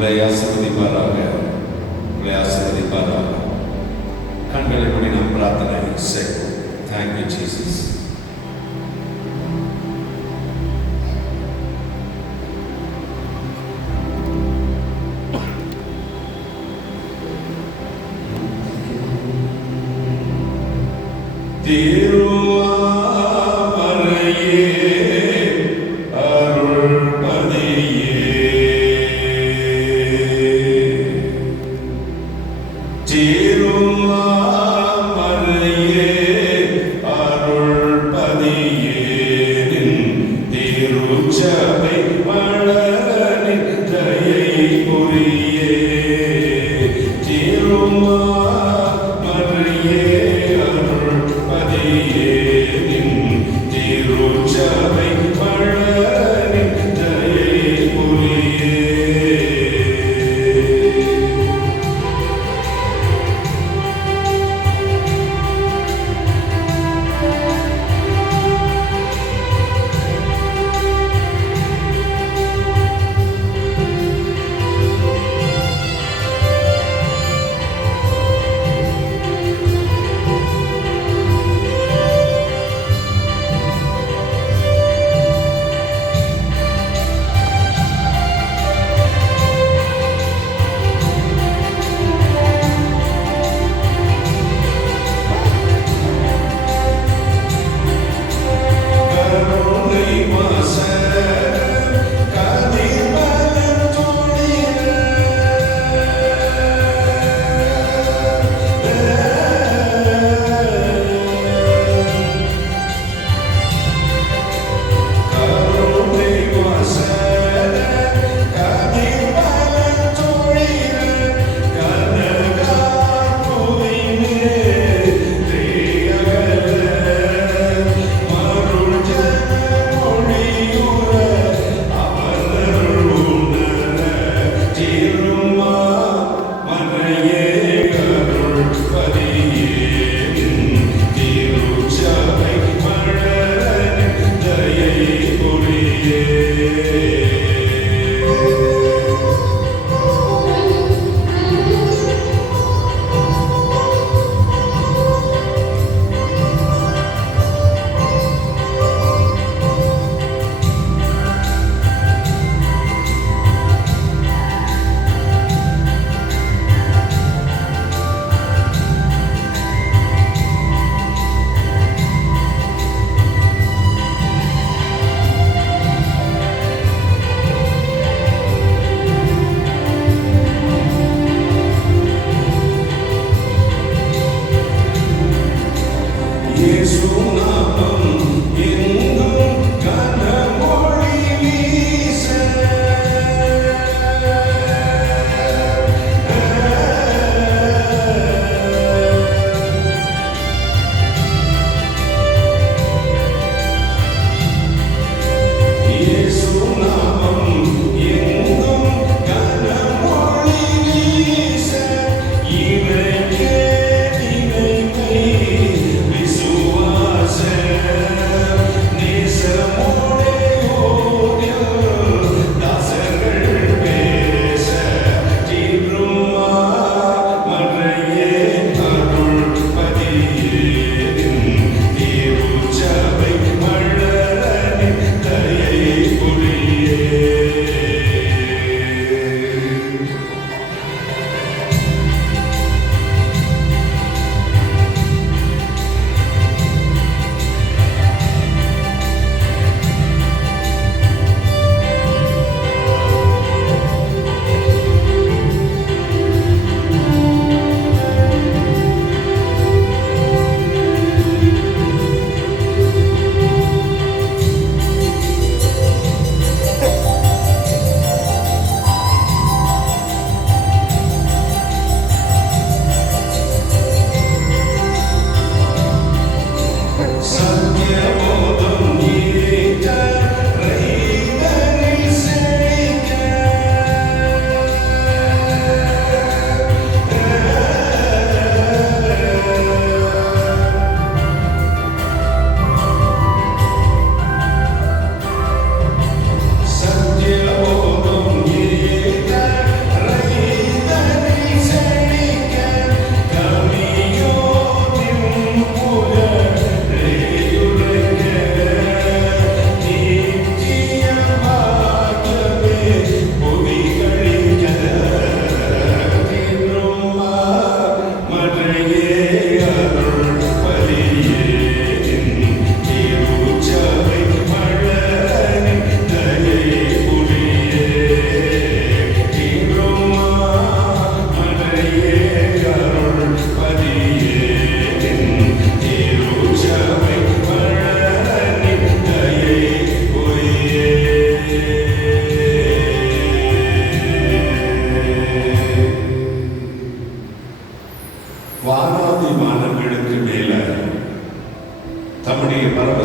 உங்களை ஆசீர்வதிப்பாராக. கண்களை மூடி நாம் பிரார்த்தனை செய்வோம். Thank you, Jesus.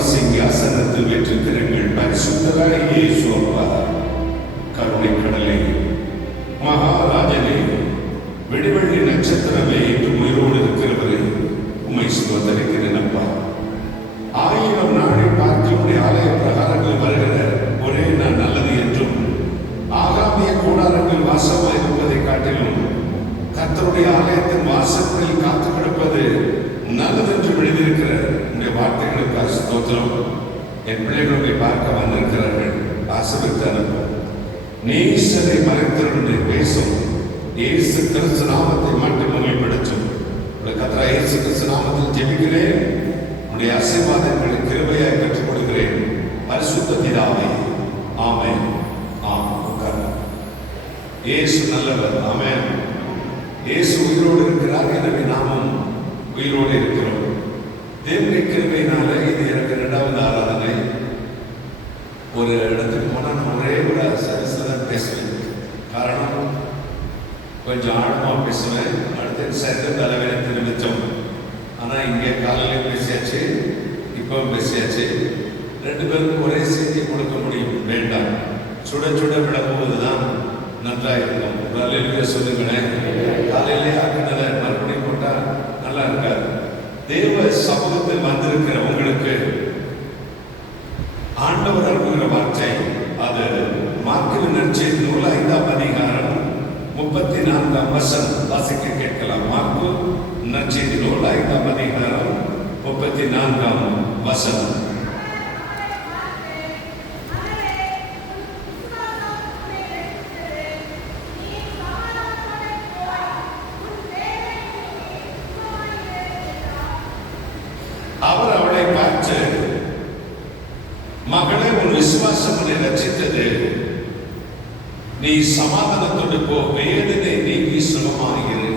சிங்காசனத்தில் வீற்றிருக்கிற எங்கள் பரிசுத்தராய் இயேசு அப்பா, கருணை கடலே, மகாராஜனே, விடிவெள்ளி நட்சத்திரமே, இன்று உயிரோடு இருக்கிறவரே, உம்மை ஸ்தோத்திரிக்கிறேன் அப்பா. 1000 நாளை பார்த்து உடைய ஆலய பிரகாரங்கள் வருகிற ஒரே நான் நல்லது என்றும், ஆகாமிய கூடாரங்கள் வாசமாக இருப்பதை காட்டிலும் கர்த்தருடைய ஆலயத்தின் வாசத்தில் காத்து கிடப்பது நல்லது என்று எழுதியிருக்கிற உடைய வார்த்தைகளுக்கு ஸ்தோத்திரம். என் பிள்ளைகளை பார்க்க வந்திருக்கிறார்கள், ஆசீர்வதித்து அனுப்பும். நேசரை மறைத்தவருடைய பேசும் இயேசு கிறிஸ்து நாமத்தை மட்டும் மகிமைப்படுத்தும். கர்த்தர் இயேசு கிறிஸ்து நாமத்தில் ஜெபிக்கிறேன். உடைய ஆசீர்வாதங்களை கிருபையாய் கற்றுக் கொடுக்கிறேன். பரிசுத்த பிதாவே, ஆமென். இயேசு நல்லவர். ஆமென். இயேசு உயிரோடு இருக்கிறார், எனவே நாமும் உயிரோடு இருக்கிறோம். தேவனுடைய கிருபையினால இது எனக்கு 2வது ஆராதனை. ஒரு இடத்துக்கு போனால் நான் ஒரே ஒரு சரிசதான் பேசுவேன். காரணம், கொஞ்சம் ஆழமாக பேசுவேன். அடுத்த சரி தலைவரத்து நிமித்தம். ஆனால் இங்கே காலையில் பேசியாச்சு, இப்போ பேசியாச்சு. 2 பேருக்கும் ஒரே செய்தி கொடுக்க முடியும். வேண்டாம், சுட சுட விடப்போவது தான் நன்றாக இருக்கும். நல்ல சொல்லுங்களேன். காலையிலே ஆக்கினத மறுபடியும் போட்டால் நல்லா இருக்காது. தேவ சமூகத்தில் வந்திருக்கிற உங்களுக்கு ஆண்டவர் அனுப்புகிற வார்த்தை, அது மார்க்குவின் நற்செய்தி நூல் 5ஆம் அதிகாரம் 34ஆம் வசனம் வாசிக்க கேட்கலாம். மார்க்கு நற்செய்தி நூல் 5ஆம் அதிகாரம் 34ஆம் வசனம். அவர் அவளை பார்த்து, மகளே, உன் விசுவாசம் உன்னை ரட்சித்தது, நீ சமாதானத்தோடு போ, வேதனை நீங்கி சுகமாகிறது.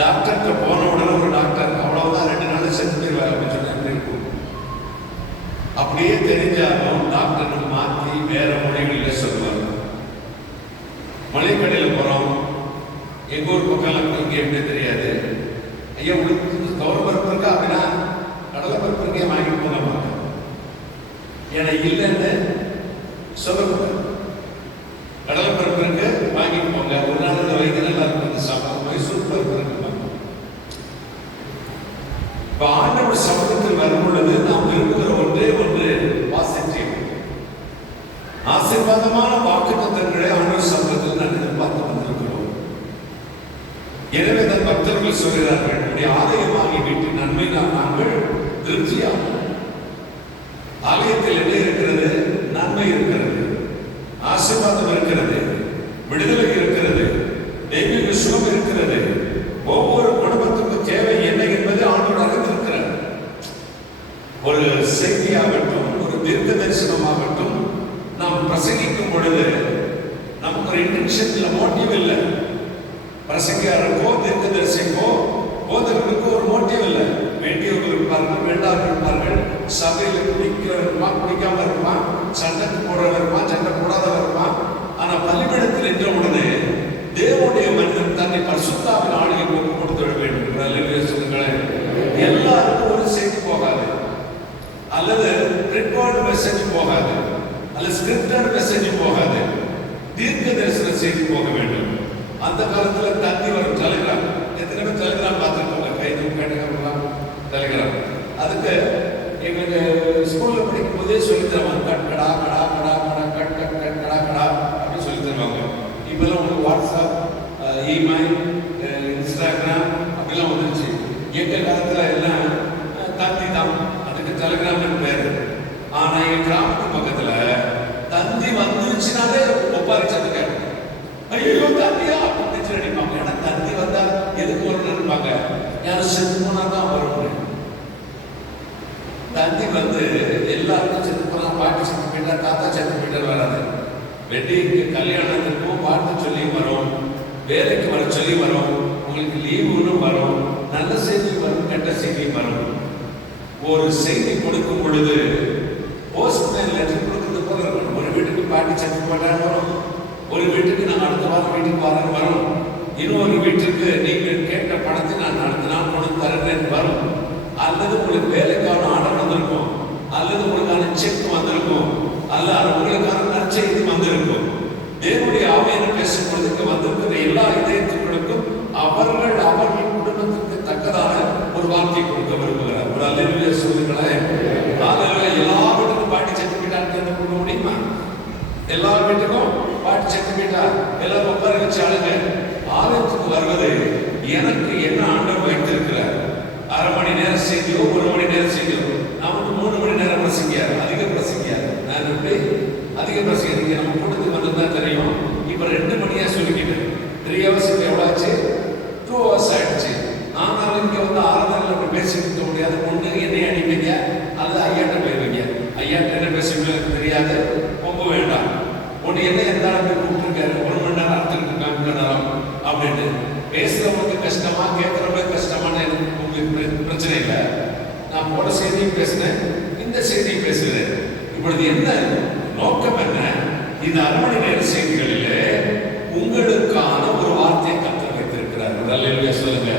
டாக்டர்கிட்ட போன உடனே ஒரு டாக்டர் அவ்வளவுதான் 2 நாள் செத்து போயிருவார் அப்படின்னு சொன்ன அப்படியே தெரிஞ்சாலும் டாக்டருக்கு மாற்றி வேற மொழிகளில் சொல்லுவார். மலைக்கடையில் போறோம், எங்க ஊர் பக்கம் இங்கே எப்படி தெரியாது. ஐயா, உங்களுக்கு துவரப்பருப்பு இருக்கா அப்படின்னா கடலை பருப்பு இருக்கே வாங்கிட்டு போங்க. ஏன்னா இல்லைன்னு சொல்லக்கூடாது. கடலை பருப்பு இருக்கு, வாங்கிட்டு போங்க. ஒரு நாள் இந்த வயது நல்லா இருக்கு, சாப்பிடும். மைசூர் பருப்பு இருக்கு. இப்போ ஆண்டவர் சமூகத்தில் வரும் பொழுது நாம் விரும்புகிற ஒன்றே ஒன்று பாசிட்டிவ், ஆசீர்வாதமான வாக்குத்தத்தங்களை ஆண்டவர் சமூகத்தில் நான் எதிர்பார்த்து வந்திருக்கிறோம். எனவே தன் பக்தர்கள் சொல்கிறார்கள், உடைய ஆலயமாகி வீட்டின் நன்மை நாங்கள் திருப்தியாகும். ஆலயத்தில் என்ன இருக்கிறது? நன்மை இருக்கிறது, ஆசீர்வாதம் இருக்கிறது, விடுதலை இருக்கிறது, தெய்வீக சுகம் இருக்கிறது. ஒவ்வொரு குடும்பத்துக்கும் தேவை என்ன என்பது ஆண்டவர் அறிந்திருக்கிறார். ஒரு செய்தியாகட்டும், ஒரு தீர்க்க தரிசனமாகட்டும், நாம் பிரசங்கிக்கும் பொழுது நமக்கு ஒரு இன்டென்ஷன் இல்லை, மோட்டிவ் இல்லை. பிரசங்கியாருக்கோ தீர்க்கதரிசிக்கோ போதகர்களுக்கோ ஒரு மோட்டிவ் இல்லை. வேண்டியவர்கள் இருப்பார்கள், வேண்டாதவர்கள் இருப்பார்கள். சபையில் குடிக்கிறவர் இருப்பான், குடிக்காம இருப்பான். சண்டைக்கு போடுறவர் இருப்பான், சண்டை போடாதவர் இருப்பான். ஆனா பலிபீடத்தில் என்ற உடனே தேவனுடைய மனிதன் தன்னை பரிசுத்தாவின் ஆளுகை போக்கு கொடுத்து விட வேண்டும். சொல்லுங்களேன். எல்லாருக்கும் ஒரு செய்தி போகாது, அல்லது ரிப்போர்ட் மெசேஜ் போகாது, அல்லது ஸ்கிரிப்டட் மெசேஜ் போகாது. தீர்க்க தரிசன செய்தி போக வேண்டும். அந்த காலத்துல தண்ணி வரும் டெலிகிராம். எத்தனை பேர் டெலிகிராம் பார்த்துருக்கோங்க? கைது கேட்டுக்கலாம் டெலிகிராம். அதுக்கு எங்களுக்கு ஸ்கூல்ல படிக்கும் போதே சொல்லி தருவாங்க. கட் கடா கடா கடா கடா கட் கட் கட் கடா கடா அப்படின்னு சொல்லி தருவாங்க. இப்பெல்லாம் உங்களுக்கு வாட்ஸ்அப், இமெயில், இன்ஸ்டாகிராம் அப்படிலாம் வந்துருச்சு. எங்க காலத்துல எல்லாம் தந்தி தான், அதுக்கு டெலிகிராம்னு பேரு. ஆனா என் கிராமத்து பக்கத்துல தந்தி வந்துருச்சுனாலே ஒப்பாரி சத்துக்க, ஐயோ தந்தியா அப்படின்னு அடிப்பாங்க. ஏன்னா தந்தி வந்தா எதுக்கு வரணும்னு இருப்பாங்க. யாரும் செத்து போனா தான் வரும். தந்தி வந்து எல்லாருக்கும் செத்து போனா, பாட்டி செத்து போயிட்டா, தாத்தா செத்து போயிட்டா வராது. வெட்டிங்கு, கல்யாணத்துக்கும் வாழ்த்து சொல்லி வரும், வேலைக்கு வர சொல்லி வரும், உங்களுக்கு லீவுன்னு வரும், நல்ல செய்தி வரும், கெட்ட செய்தி வரும். ஒரு செய்தி கொடுக்கும் பொழுது போஸ்ட்மேன் லெட்டர் கொடுக்கறது போல இருக்கணும். ஒரு வீட்டுக்கு பாட்டி செத்து போட்டாலும் வரும், ஒரு வீட்டுக்கு நான் அடுத்த வாரம் வீட்டுக்கு வரேன் வரும், இன்னொரு வீட்டுக்கு நீங்கள் கேட்ட பணத்தை நான் அடுத்த நாள் கொண்டு தருகிறேன் வரும். அல்லது உங்களுக்கு வேலைக்கான ஆர்டர் வந்திருக்கும், அல்லது உங்களுக்கான செக் வந்திருக்கும், அல்லது உங்களுக்கான நற்செய்தி வந்திருக்கும். தேவனுடைய ஆவியான பேசும் பொழுது இங்க வந்திருக்கிற எல்லா இதயத்துக்களுக்கும் அவர்கள் குடும்பத்திற்கு தக்கதான ஒரு வார்த்தை கொடுக்க விரும்புகிறார். ஒரு அல்லேலூயா சொல்லுங்களேன். எல்லா வீட்டுக்கும் பாட்டி செத்து போயிட்டான்னு கொடுக்க முடியுமா? எல்லா வீட்டுக்கும் பாட்டி செத்து போயிட்டா எல்லாரும் உட்கார வச்சு ஆளுங்க. ஆலயத்துக்கு வருவது எனக்கு என்ன ஆண்டவர் வைத்திருக்கிறார். அரை மணி நேரம் செய்தியோ 1 மணி நேரம் செய்தியோ, நான் 3 மணி நேரம் பிரசங்கியார், அதிக பிரசங்கியார். நான் எப்படி அதிக பிரசங்க நம்ம கூட்டத்துக்கு வந்ததுதான் தெரியும். இப்ப 2 மணியா சொல்லிக்கிட்டு 3 hours எவ்வளோ ஆச்சு? 2 hours ஆயிடுச்சு. ஆனாலும் இங்க வந்து ஆராதனையில் அப்படி பேசிட்டு இருக்க முடியாது. ஒன்று என்னை அடிப்பீங்க, அல்லது ஐயாட்ட போயிருவீங்க. ஐயாட்ட என்ன பேசுவீங்க எனக்கு தெரியாது, போக வேண்டாம். ஒன்று என்ன எந்த அளவுக்கு கூப்பிட்டுருக்காரு, 1 மணி நேரம் அர்த்தத்துக்கு 2 மணி நேரம் அப்படின்னு பேசுறவங்களுக்கு கஷ்டமா, கேட்கறவங்களுக்கு கஷ்டமான உங்களுக்கு பிரச்சனை இல்லை. நான் போன செய்தியும் பேசினேன், இந்த செய்தியும் பேசுகிறேன். இப்பொழுது என்ன நோக்கம் என்ன? இந்த 1/2 மணி நேர செய்திகளிலே உங்களுக்கான ஒரு வார்த்தையை கர்த்தர் வைத்திருக்கிறார். அல்லேலூயா சொல்லுங்க.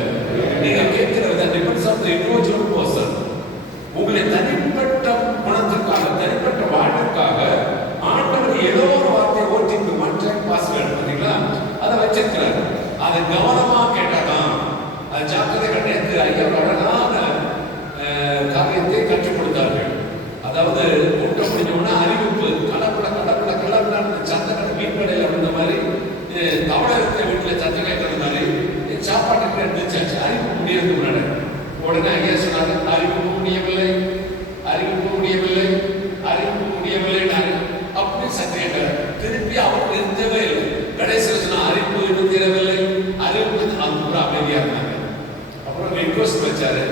நீங்க கேட்கிறது depends on the individual person. உங்களை தனிப்பட்ட குணத்துக்காக, தனிப்பட்ட வாழ்வுக்காக ஆண்டவர் ஏதோ ஒரு வார்த்தையை ஓட்டிட்டு மற்ற பாஸ்வேர்டு பார்த்தீங்களா, அதை வச்சிருக்கிறார். அதை கவனமா கேட்டாதான் அது ஜாக்கிரதை கண்டேத்து ஐயா அழகான காரியத்தை கற்றுக் கொடுத்தார்கள். அதாவது கூட்டம் முடிஞ்சோம்னா அறிவிப்பு கடப்புல சந்தன மீன் கடையில் இருந்த மாதிரி, தமிழகத்தை வீட்டில் சத்தம் கேட்கற மாதிரி சாப்பாட்டுக்கு இருந்துச்சாச்சு. அறிவிப்பு முடியாது முன்னாடி உடனே ஐயா சொன்னாங்க, அறிவிப்பு முடியவில்லை, அறிவிப்பு முடியவில்லை, அறிவிப்பு முடியவில்லை. அப்படி சத்தம் கேட்டார். திருப்பி அவர் நிறுத்தவே இல்லை. கடைசியில் சொன்னா அறிவிப்பு நிறுத்திடவில்லை, அறிவிப்பு அந்த அமைதியா இருந்தாங்க. அப்புறம் ரிக்வஸ்ட் வச்சாரு,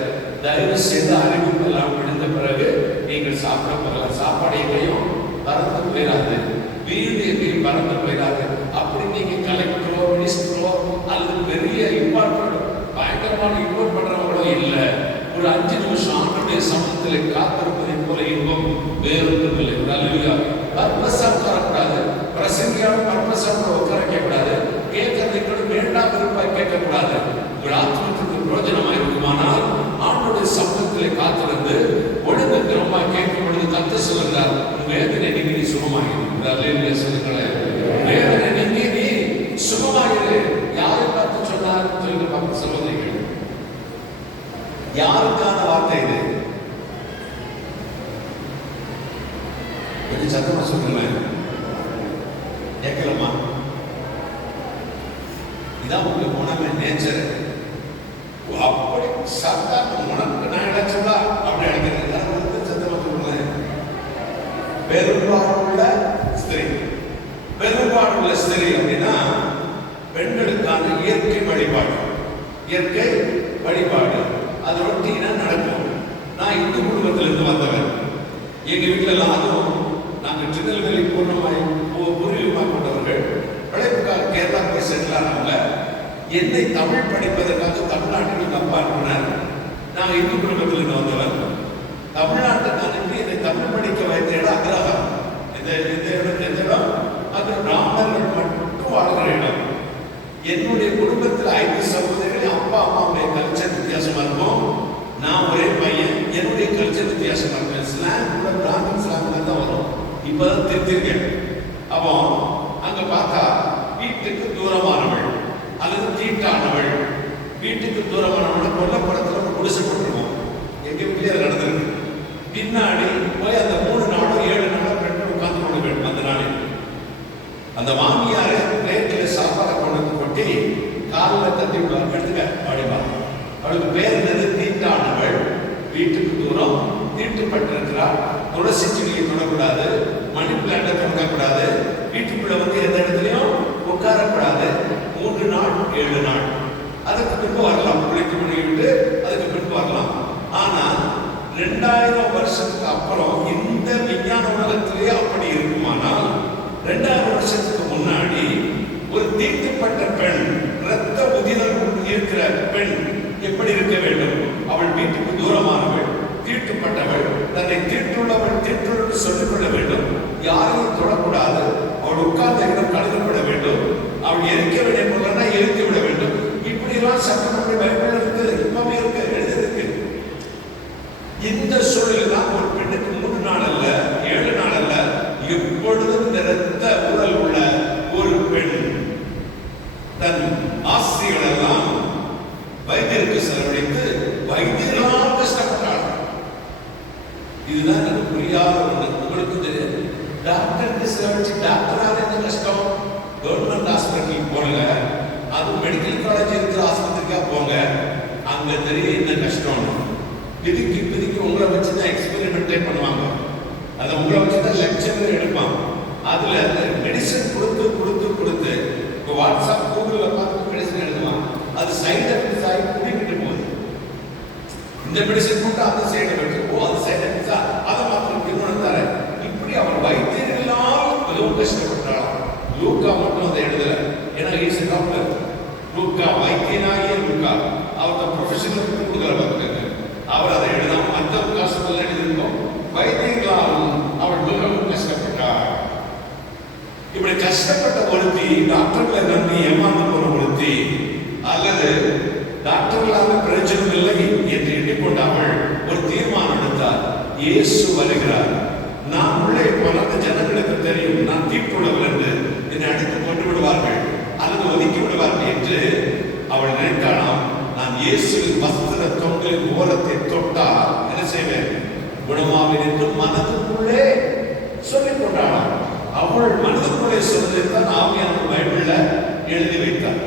தயவு செய்து அறிவிப்பு எல்லாம் முடிந்த பிறகு நீங்கள் சாப்பிட போகலாம். சாப்பாடு எங்கேயும் பறந்து போயிடாது, வீடு எங்கேயும் பறந்து போயிடாது. அப்படி நீங்க கலெக்டரோ மினிஸ்டரோ அல்லது பெரிய இம்பார்ட்மெண்ட் பயங்கரமான இன்வால்வ் பண்றவங்களோ இல்லை. ஒரு 5 நிமிஷம் ஆண்டுடைய சமூகத்தில் காத்திருப்பதை போல இன்பம் வேறொன்றும் இல்லை. அல்லேலூயா. பர்பஸா உட்காரக்கூடாது, பிரசங்கியான பர்பஸா உட்கார கேட்கக்கூடாது, கேட்கறதை கூட வேண்டாம் விருப்பாய் கேட்கக்கூடாது. உங்கள் ஆத்மத்துக்கு பிரயோஜனமாக இருக்குமானால் ஆண்டுடைய சமூகத்தில் காத்திருந்து ஒழுங்கு திரும்ப கேட்கும் பொழுது கர்த்தர் சொல்லுகிறார், வேதனை நீங்கி நீ சுகமாகிறது. சொல்லுங்களேன், வேதனை நீங்கி நீ சுகமாகிறது. யாரை பார்த்து சொன்னார் சொல்லுங்க பார்த்து சகோதரிகள். யாருக்கான வார்த்தை இது? கொஞ்சம் சத்தமா சொல்லுங்களேன், கேட்கலாமா? இதான் உங்களுக்கு குணமே, நேச்சர். அப்படி சாத்தான உனக்கு நான் இழைச்சதா அப்படி அடிக்கிறது. சத்தமா சொல்லுங்களேன். பெரும்பாடுள்ள ஸ்திரீ. பெரும்பாடுள்ள ஸ்திரீ அப்படின்னா பெண்களுக்கான இயற்கை வழிபாடு. இயற்கை வழிபாடு அது ரொட்டீனா நடக்கும். நான் இந்து குடும்பத்திலிருந்து வந்தவன். எங்க வீட்டுல எல்லாம் அதுவும் நாங்கள் திருநெல்வேலி பூர்வீகமாக கொண்டவர்கள். பிழைப்புக்காக கேரளா போய் செட்டில் ஆனவங்க. என்னை தமிழ் படிப்பதற்காக தமிழ்நாட்டுக்கு எங்க அப்பா அனுப்பினார். நான் இந்து குடும்பத்திலிருந்து வந்தவன். தமிழ்நாட்டுக்கு அனுப்பி என்னை தமிழ் படிக்க வைத்த இடம் அக்ரஹாரம். இந்த இடம் அது பிராமணர்கள் மட்டும் வாழ்கிற இடம். என்னுடைய குடும்பத்தில் 5 சகோதரிகள். அப்பா அம்மாவுடைய கல்ச்சர் வித்தியாசமா இருக்கும். நான் ஒரே பையன், என்னுடைய கல்ச்சர் வித்தியாசமா இருக்கும். ஸ்லாங் கூட பிராமின் ஸ்லாங்ல தான் வரும். இப்பதான் திருத்திருக்கேன். அப்போ அங்க பார்த்தா வீட்டுக்கு தூரமானவள் அல்லது தீட்டானவள், வீட்டுக்கு தூரமானவள் கொல்லப்புறத்தில் ஒரு குடிசை போட்டுருவோம். எங்க வீட்டிலே அது நடந்திருக்கு. பின்னாடி போய் அந்த 3 நாளோ 7 நாளோ பெண்கள் உட்கார்ந்து கொள்ள வேண்டும். அந்த நாளில் அந்த மாமியாரை பிளேட்ல சாப்பாடை கொண்டு கொட்டி காலில் தட்டி விடுவாங்க. எடுத்துக்க அப்படிமா. அவளுக்கு பேர் என்னது? தீட்டானவள், வீட்டுக்கு தூரம், தீட்டுப்பட்டிருக்கிறாள். துளசி செடியை தொடக்கூடாது, மணி பிளான்ட்டை தொடக்கூடாது, வீட்டுக்குள்ள வந்து எந்த இடத்துலையும் உட்காரக்கூடாது. 3 நாள் 7 நாள். அதுக்கு பின்பு வரலாம், குளித்து முடிவிட்டு அதுக்கு பின்பு வரலாம். ஆனா 2000 வருஷத்துக்கு அப்புறம் இந்த விஞ்ஞான உலகத்திலேயே அப்படி இருக்குமானால் 2000 வருஷத்துக்கு முன்னாடி ஒரு தீட்டுப்பட்ட பெண், இரத்த உதிரல் இருக்கிற பெண் எப்படி இருக்க வேண்டும்? அவள் வீட்டுக்கு தூரமானவள், தீட்டுப்பட்டவள், தன்னை தீட்டுள்ளவள் தீட்டுள்ள சொல்லிக் கொள்ள வேண்டும். யாரையும் தொடக்கூடாது. அவள் உட்கார்ந்த இடம் கழுதப்பட வேண்டும். அவள் எரிக்க வேண்டிய பொருள்னா எரித்து விட வேண்டும். இப்படி எல்லாம் சட்டம் பைபிள் இருக்கு, இப்பவே இருக்கு, எழுதிருக்கு. மெடிக்கல் காலேஜ் இருக்கிற ஆஸ்பத்திரிக்கா போங்க, அங்க தெரியும் என்ன கஷ்டம். பிதிக்கு உங்களை வச்சுதான் எக்ஸ்பெரிமெண்டே பண்ணுவாங்க. அதை உங்களை வச்சுதான் லெக்சர் எடுப்பாங்க. அதுல மெடிசன் கொடுத்து இப்போ வாட்ஸ்அப் கூகுள்ல பார்த்து மெடிசன் எழுதுவான். அது சைடு எஃபெக்ட்ஸ் ஆகி குடிக்கிட்டு போகுது. இந்த மெடிசன் போட்டு அந்த சைடு எஃபெக்ட்ஸ் அது சைடு எஃபெக்ட்ஸா அதை மாத்திரம் திருமணம் தர. இப்படி அவர் வைத்தியர்களால் மிகவும் கஷ்டப்பட்டாலும் லூக்கா மட்டும் அதை எழுதல. ஏன்னா இஸ் எ டாக்டர். லூக்கா வைத்தியனாகிய லூக்கா அவர் ப்ரொஃபஷனல் கொடுக்கல பார்த்துக்கங்க. அவர் அதை எழுதாம மற்ற காசுகள் எழுதியிருக்கோம். வைத்தியர்களால் அவர் மிகவும் கஷ்டப்பட்டார். இப்படி கஷ்டப்பட்ட ஒருத்தி, டாக்டர்களை நம்பி ஏமாந்து போன ஒருத்தி, அல்லது டாக்டர்களாக பிரயோஜனம் இல்லை என்று எண்ணிக்கொண்ட அவள் ஒரு தீர்மானம் எடுத்தார். இயேசு வருகிறார், நான் உள்ளே போனது ஜனங்களுக்கு தெரியும், நான் தீட்டுள்ளவள் என்று என்னை அடித்து கொண்டு விடுவார்கள் அல்லது ஒதுக்கி விடுவார்கள் என்று அவள் நினைத்தாளாம். நான் இயேசுவின் வஸ்திர தொங்கலின் ஓரத்தை தொட்டால் என்ன செய்வேன், குணமாவேன் என்று மனதுக்குள்ளே சொல்லிக் கொண்டாளாம். அவள் மனதுக்குள்ளே சொல்வதைத்தான் ஆவியானவர் பைபிள்ல எழுதி வைத்தார்.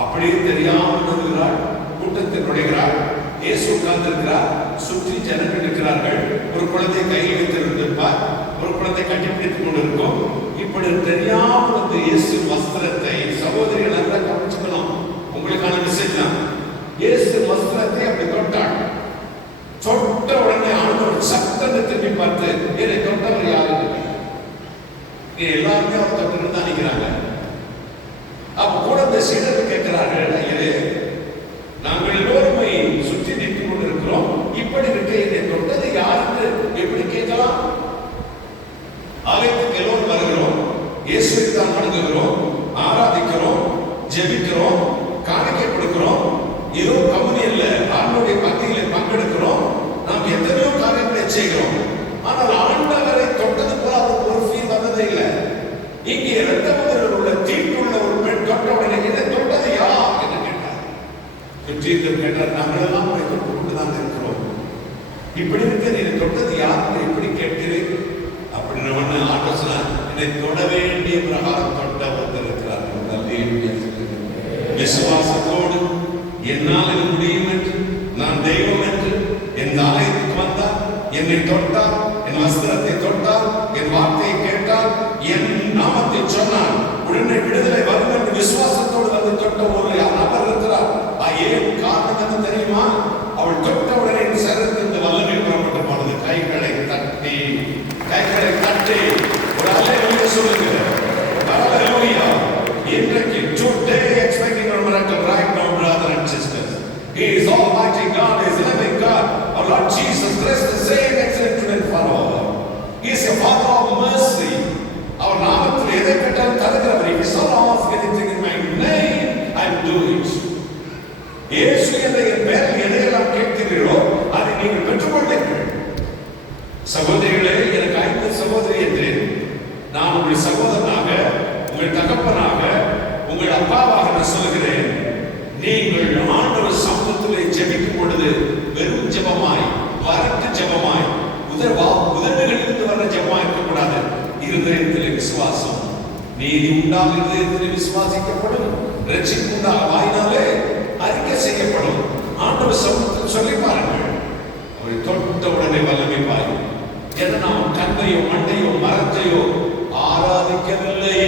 அப்படியே தெரியாமல் நுழைகிறாள், கூட்டத்தில் நுழைகிறாள். இயேசு உட்கார்ந்திருக்கிறார், சுற்றி ஜனங்கள் இருக்கிறார்கள். ஒரு குழந்தை கையில் வைத்திருந்திருப்பார், ஒரு குழந்தை கட்டிப்பிடித்துக் கொண்டிருக்கும். இப்படி தெரியாமல் அந்த இயேசு வஸ்திரத்தை, சகோதரிகள் எல்லாம் கவனிச்சுக்கணும், உங்களுக்கான மெசேஜ் தான். இயேசு வஸ்திரத்தை அப்படி தொட்டாள். தொட்ட உடனே ஆண்டவர் சத்தத்தை திரும்பி பார்த்து, என்னை தொட்டவர் யாரு? எல்லாருமே அவர் தொட்டு தான் நிற்கிறாங்க. அப்ப கூட இந்த சீடர்கள் கேட்கிறார்கள், ஐயரே நாங்கள் எல்லோருமே சுற்றி நின்று கொண்டிருக்கிறோம், இப்படி இருக்க என்னை தொட்டது யாருக்கு எப்படி கேட்கலாம்? ஆலயத்துக்கு எல்லோரும் வருகிறோம், இயேசுவை தான் வணங்குகிறோம், ஆராதிக்கிறோம், ஜெபிக்கிறோம், காணிக்கை கொடுக்கிறோம், ஏதோ கம்யூனியன்ல ஆண்டவருடைய பந்தியிலே பங்கெடுக்கிறோம், நாம் எத்தனையோ காரியங்களை செய்கிறோம். ஆனால் ஆண்டவரை தொட்டது போல அவருக்கு ஒரு ஃபீல் வந்ததே இல்லை. இங்கே இரத்த முதலில் உள்ள தீட்டுள்ள ஒரு பெண் தொட்ட உடனே என்னை தொட்டது யார் என்று கேட்டார். கேட்டார், நாங்கள் எல்லாம் உங்களை தொட்டு கொண்டுதான் இருக்கிறோம், இப்படி இருக்க நீ தொட்டது யார் எப்படி கேட்கிறேன் அப்படின்னு ஒண்ணு ஆலோசனை. என்னை தொட வேண்டிய பிரகாரம் தொட்ட ஒருத்தர் இருக்கிறார். விசுவாசத்தோடு என்னால் இது முடியும் என்று, நான் தெய்வம் என்று என் ஆலயத்துக்கு வந்தார், என்னை தொட்டார், என் வஸ்திரத்தை தொட்டார், என் வார்த்தையை கேட்டார், என் நாமத்தை சொன்னார், உடனே விடுதலை வரும் என்று விசுவாசத்தோடு வந்து தொட்ட ஒரு நபர் இருக்கிறார். ஏன் காரணம் என்ன தெரியுமா? அவள் தொட்ட உடனே சரத்திலிருந்து வல்லமை புறப்பட்டு போனது. கைகளை தட்டி ஒரு அல்லேலூயா சொல்லுங்க. அல்லேலூயா. இன்றைக்கு today expecting a miracle right now, brothers and sisters. He is Almighty God, He is living God. Our Lord Jesus Christ is the same excellent for all. He is a Father of mercy. Our நாமத்தில் எதை கேட்டாலும் தருகிறவர். If you shall ask anything in my name, I will do it. இயேசு என்ற பெயரில் எதையெல்லாம் கேட்கிறீர்களோ அதை நீங்கள் பெற்றுக்கொள்வீர்கள். சகோதரிகளே, எனக்கு 5 சகோதரி என்று நான் உங்கள் சகோதரனாக, உங்கள் தகப்பனாக, உங்கள் அப்பாவாக நான் சொல்கிறேன். நீங்கள் ஆண்டவர் சமூகத்திலே ஜெபிக்கும் பொழுது வெறும் ஜெபமாய், வரட்டு ஜெபமாய், உதடுகளிலிருந்து வர ஜெபமாய் இருக்கக்கூடாது. இருதயத்திலே விசுவாசம், நீதி உண்டாக இருதயத்திலே விசுவாசிக்கப்படும், ரட்சிப்பு உண்டாக வாயினாலே அறிக்கை செய்யப்படும். ஆண்டவர் சமூகத்தில் சொல்லி பாருங்கள், அவரை தொட்ட உடனே வல்லமை பாயும். என நாம் கண்ணையோ மண்டையோ மரத்தையோ ஆராதிக்கவில்லை,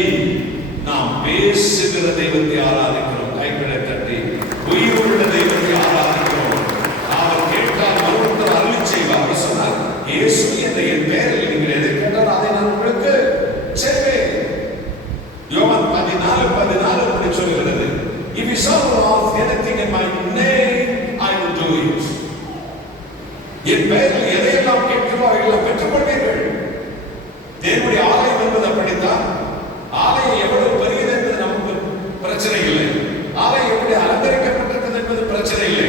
நாம் பேசுகிற தெய்வத்தை ஆராதிக்கிறோம். கைகளை தட்டி உயிருள்ள தெய்வத்தை ஆராதிக்கிறோம். அவர் கேட்டால் மறுபடியும் அருளி செய்வார் சொன்னார். இயேசு என்ற என் பெயரில் நீங்கள் எதை கேட்டால் அதை நான் உங்களுக்கு செய்வேன். யோவான் 14:14 அப்படி சொல்கிறது. If you shall ask anything in my name, I will do it. என் பெயரில் எதையெல்லாம் கேட்கிறோ அவையெல்லாம் பெற்றுக்கொள்வீர்கள். தேவனுடைய ஆலயம் என்பது அப்படித்தான். ஆலயம் எவ்வளவு பெரியது என்பது நமக்கு பிரச்சனை இல்லை. ஆலயம் எப்படி அலங்கரிக்கப்பட்டிருக்கிறது என்பது பிரச்சனை இல்லை.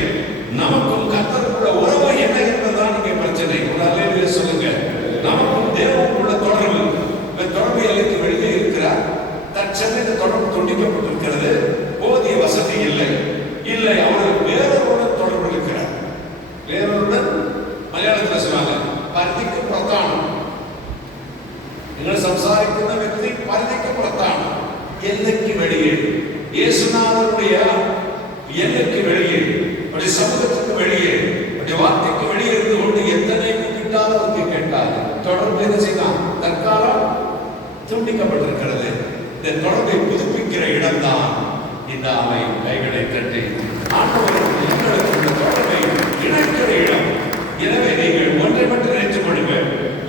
நமக்கும் கர்த்தருக்குள்ள உறவு என்ன என்பதுதான் இங்கே பிரச்சனை. ஒரு அல்லேலூயா சொல்லுங்க. நமக்கும் தேவனுக்குள்ள தொடர்பு, தொடர்பு எல்லைக்கு வெளியே இருக்கிறார். தற்சமயம் தொடர்பு துண்டிக்கப்பட்டிருக்கிறது. போதிய வசதி இல்லை. அவருக்கு வேறொருடன் தொடர்பு இருக்கிறார். வேறொருடன் മലയാളത്തിൽ சொல்வாங்க പരിധിക്ക് പുറത്താണ്. നിങ്ങൾ സംസാരിക്കുന്ന വ്യക്തി പരിധിക്ക് പുറത്താണ്, എല്ലയ്ക്ക് വെളിയിൽ. இயேசுநாதருடைய எல்லைக்கு வெளியே, அவருடைய சமூகத்துக்கு வெளியே, அவருடைய வார்த்தைக்கு வெளியே இருந்து கொண்டு எத்தனை கூப்பிட்டாலும் அவருக்கு கேட்காது. தொடர்பு என்ன செய்யலாம்? தற்காலம் துண்டிக்கப்பட்டிருக்கிறது. இந்த தொடர்பை புதுப்பிக்கிற இடம்தான் இந்த அவை. கைகளை தட்டி ஆண்டவருக்கு எங்களுக்கு இந்த தொடர்பை இணைக்கிற இடம். எனவே நீங்கள் ஒன்றை மட்டும் நினைத்துக் கொள்ளுங்கள்,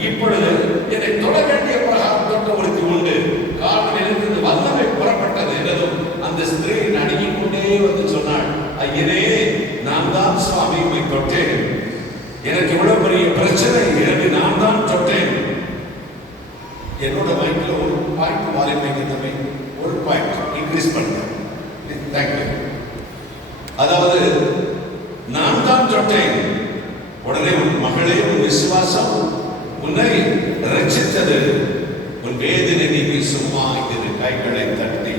இப்பொழுது என்னை தொட வேண்டிய பிரகாரம் தொட்ட ஒருத்தி உண்டு. காரணம் இருந்து வல்லமை புறப்பட்டது என்றதும் அந்த ஸ்திரீ நடுங்கிக் கொண்டே வந்து சொன்னாள், ஐயனே, நான் தான் சுவாமி உம்மை தொட்டேன். எனக்கு இவ்வளவு பெரிய பிரச்சனை, எனக்கு நான் தான் தொட்டேன். என்னோட மைக்கில் ஒரு பாயிண்ட் வாலி வைக்கிறதுமே ஒரு பாயிண்ட் இன்க்ரீஸ் பண்ணுறேன். தேங்க்யூ. அதாவது நான் தான் தொட்டேன். உடனே உன் மகளே, உன் விசுவாசம் உன்னை ரட்சித்தது, உன் வேதனை நீங்கி சும்மா இது. கைகளை தட்டி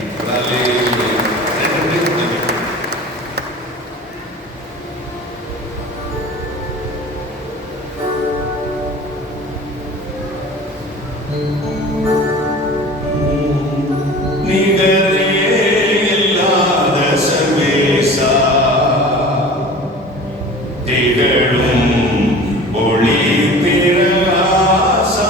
ஜீவனும் ஒளி பிறகாசா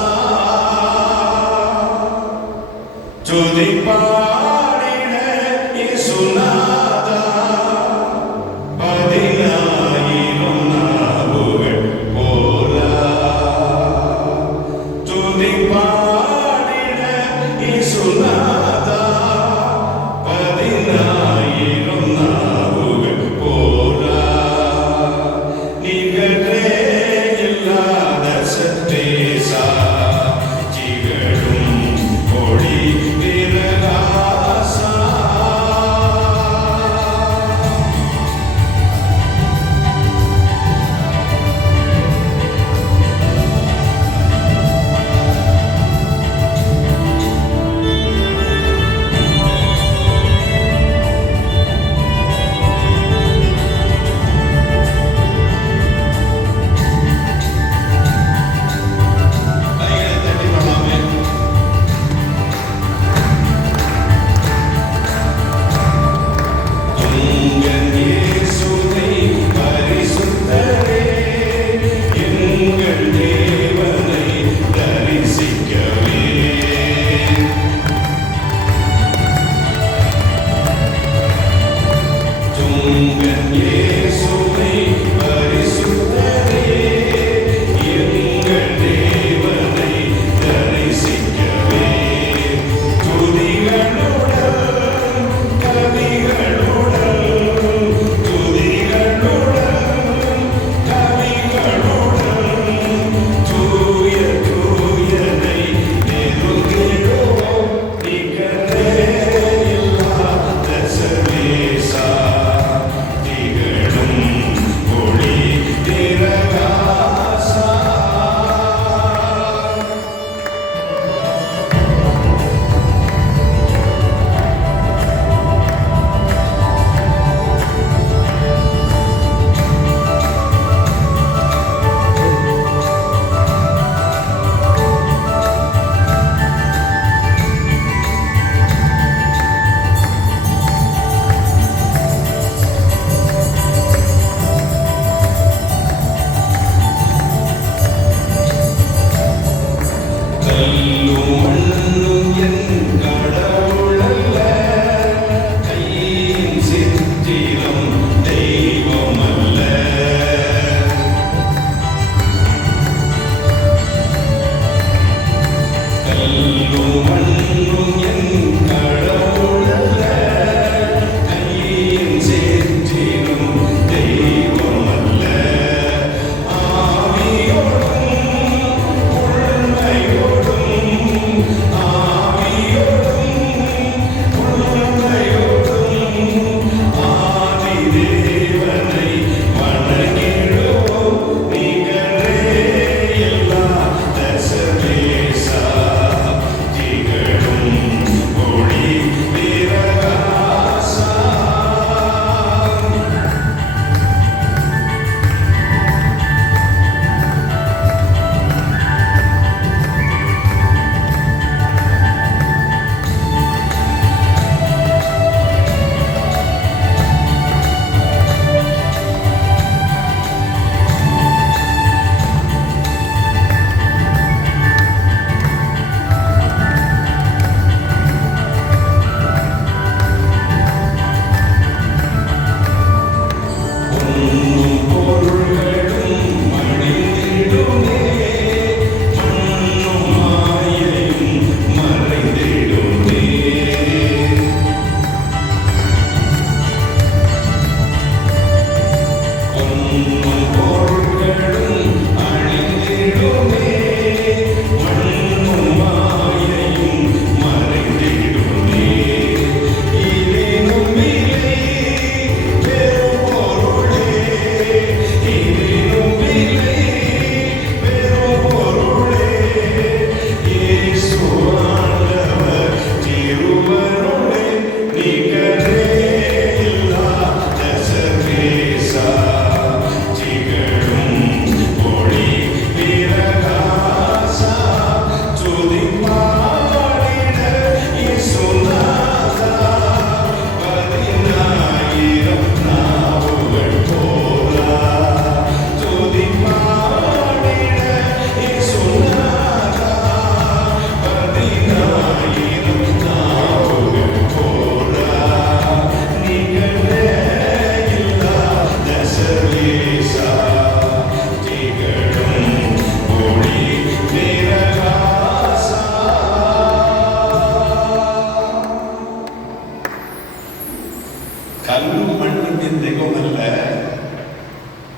கல்லும் மண்ணும் என் தெய்வம் அல்ல,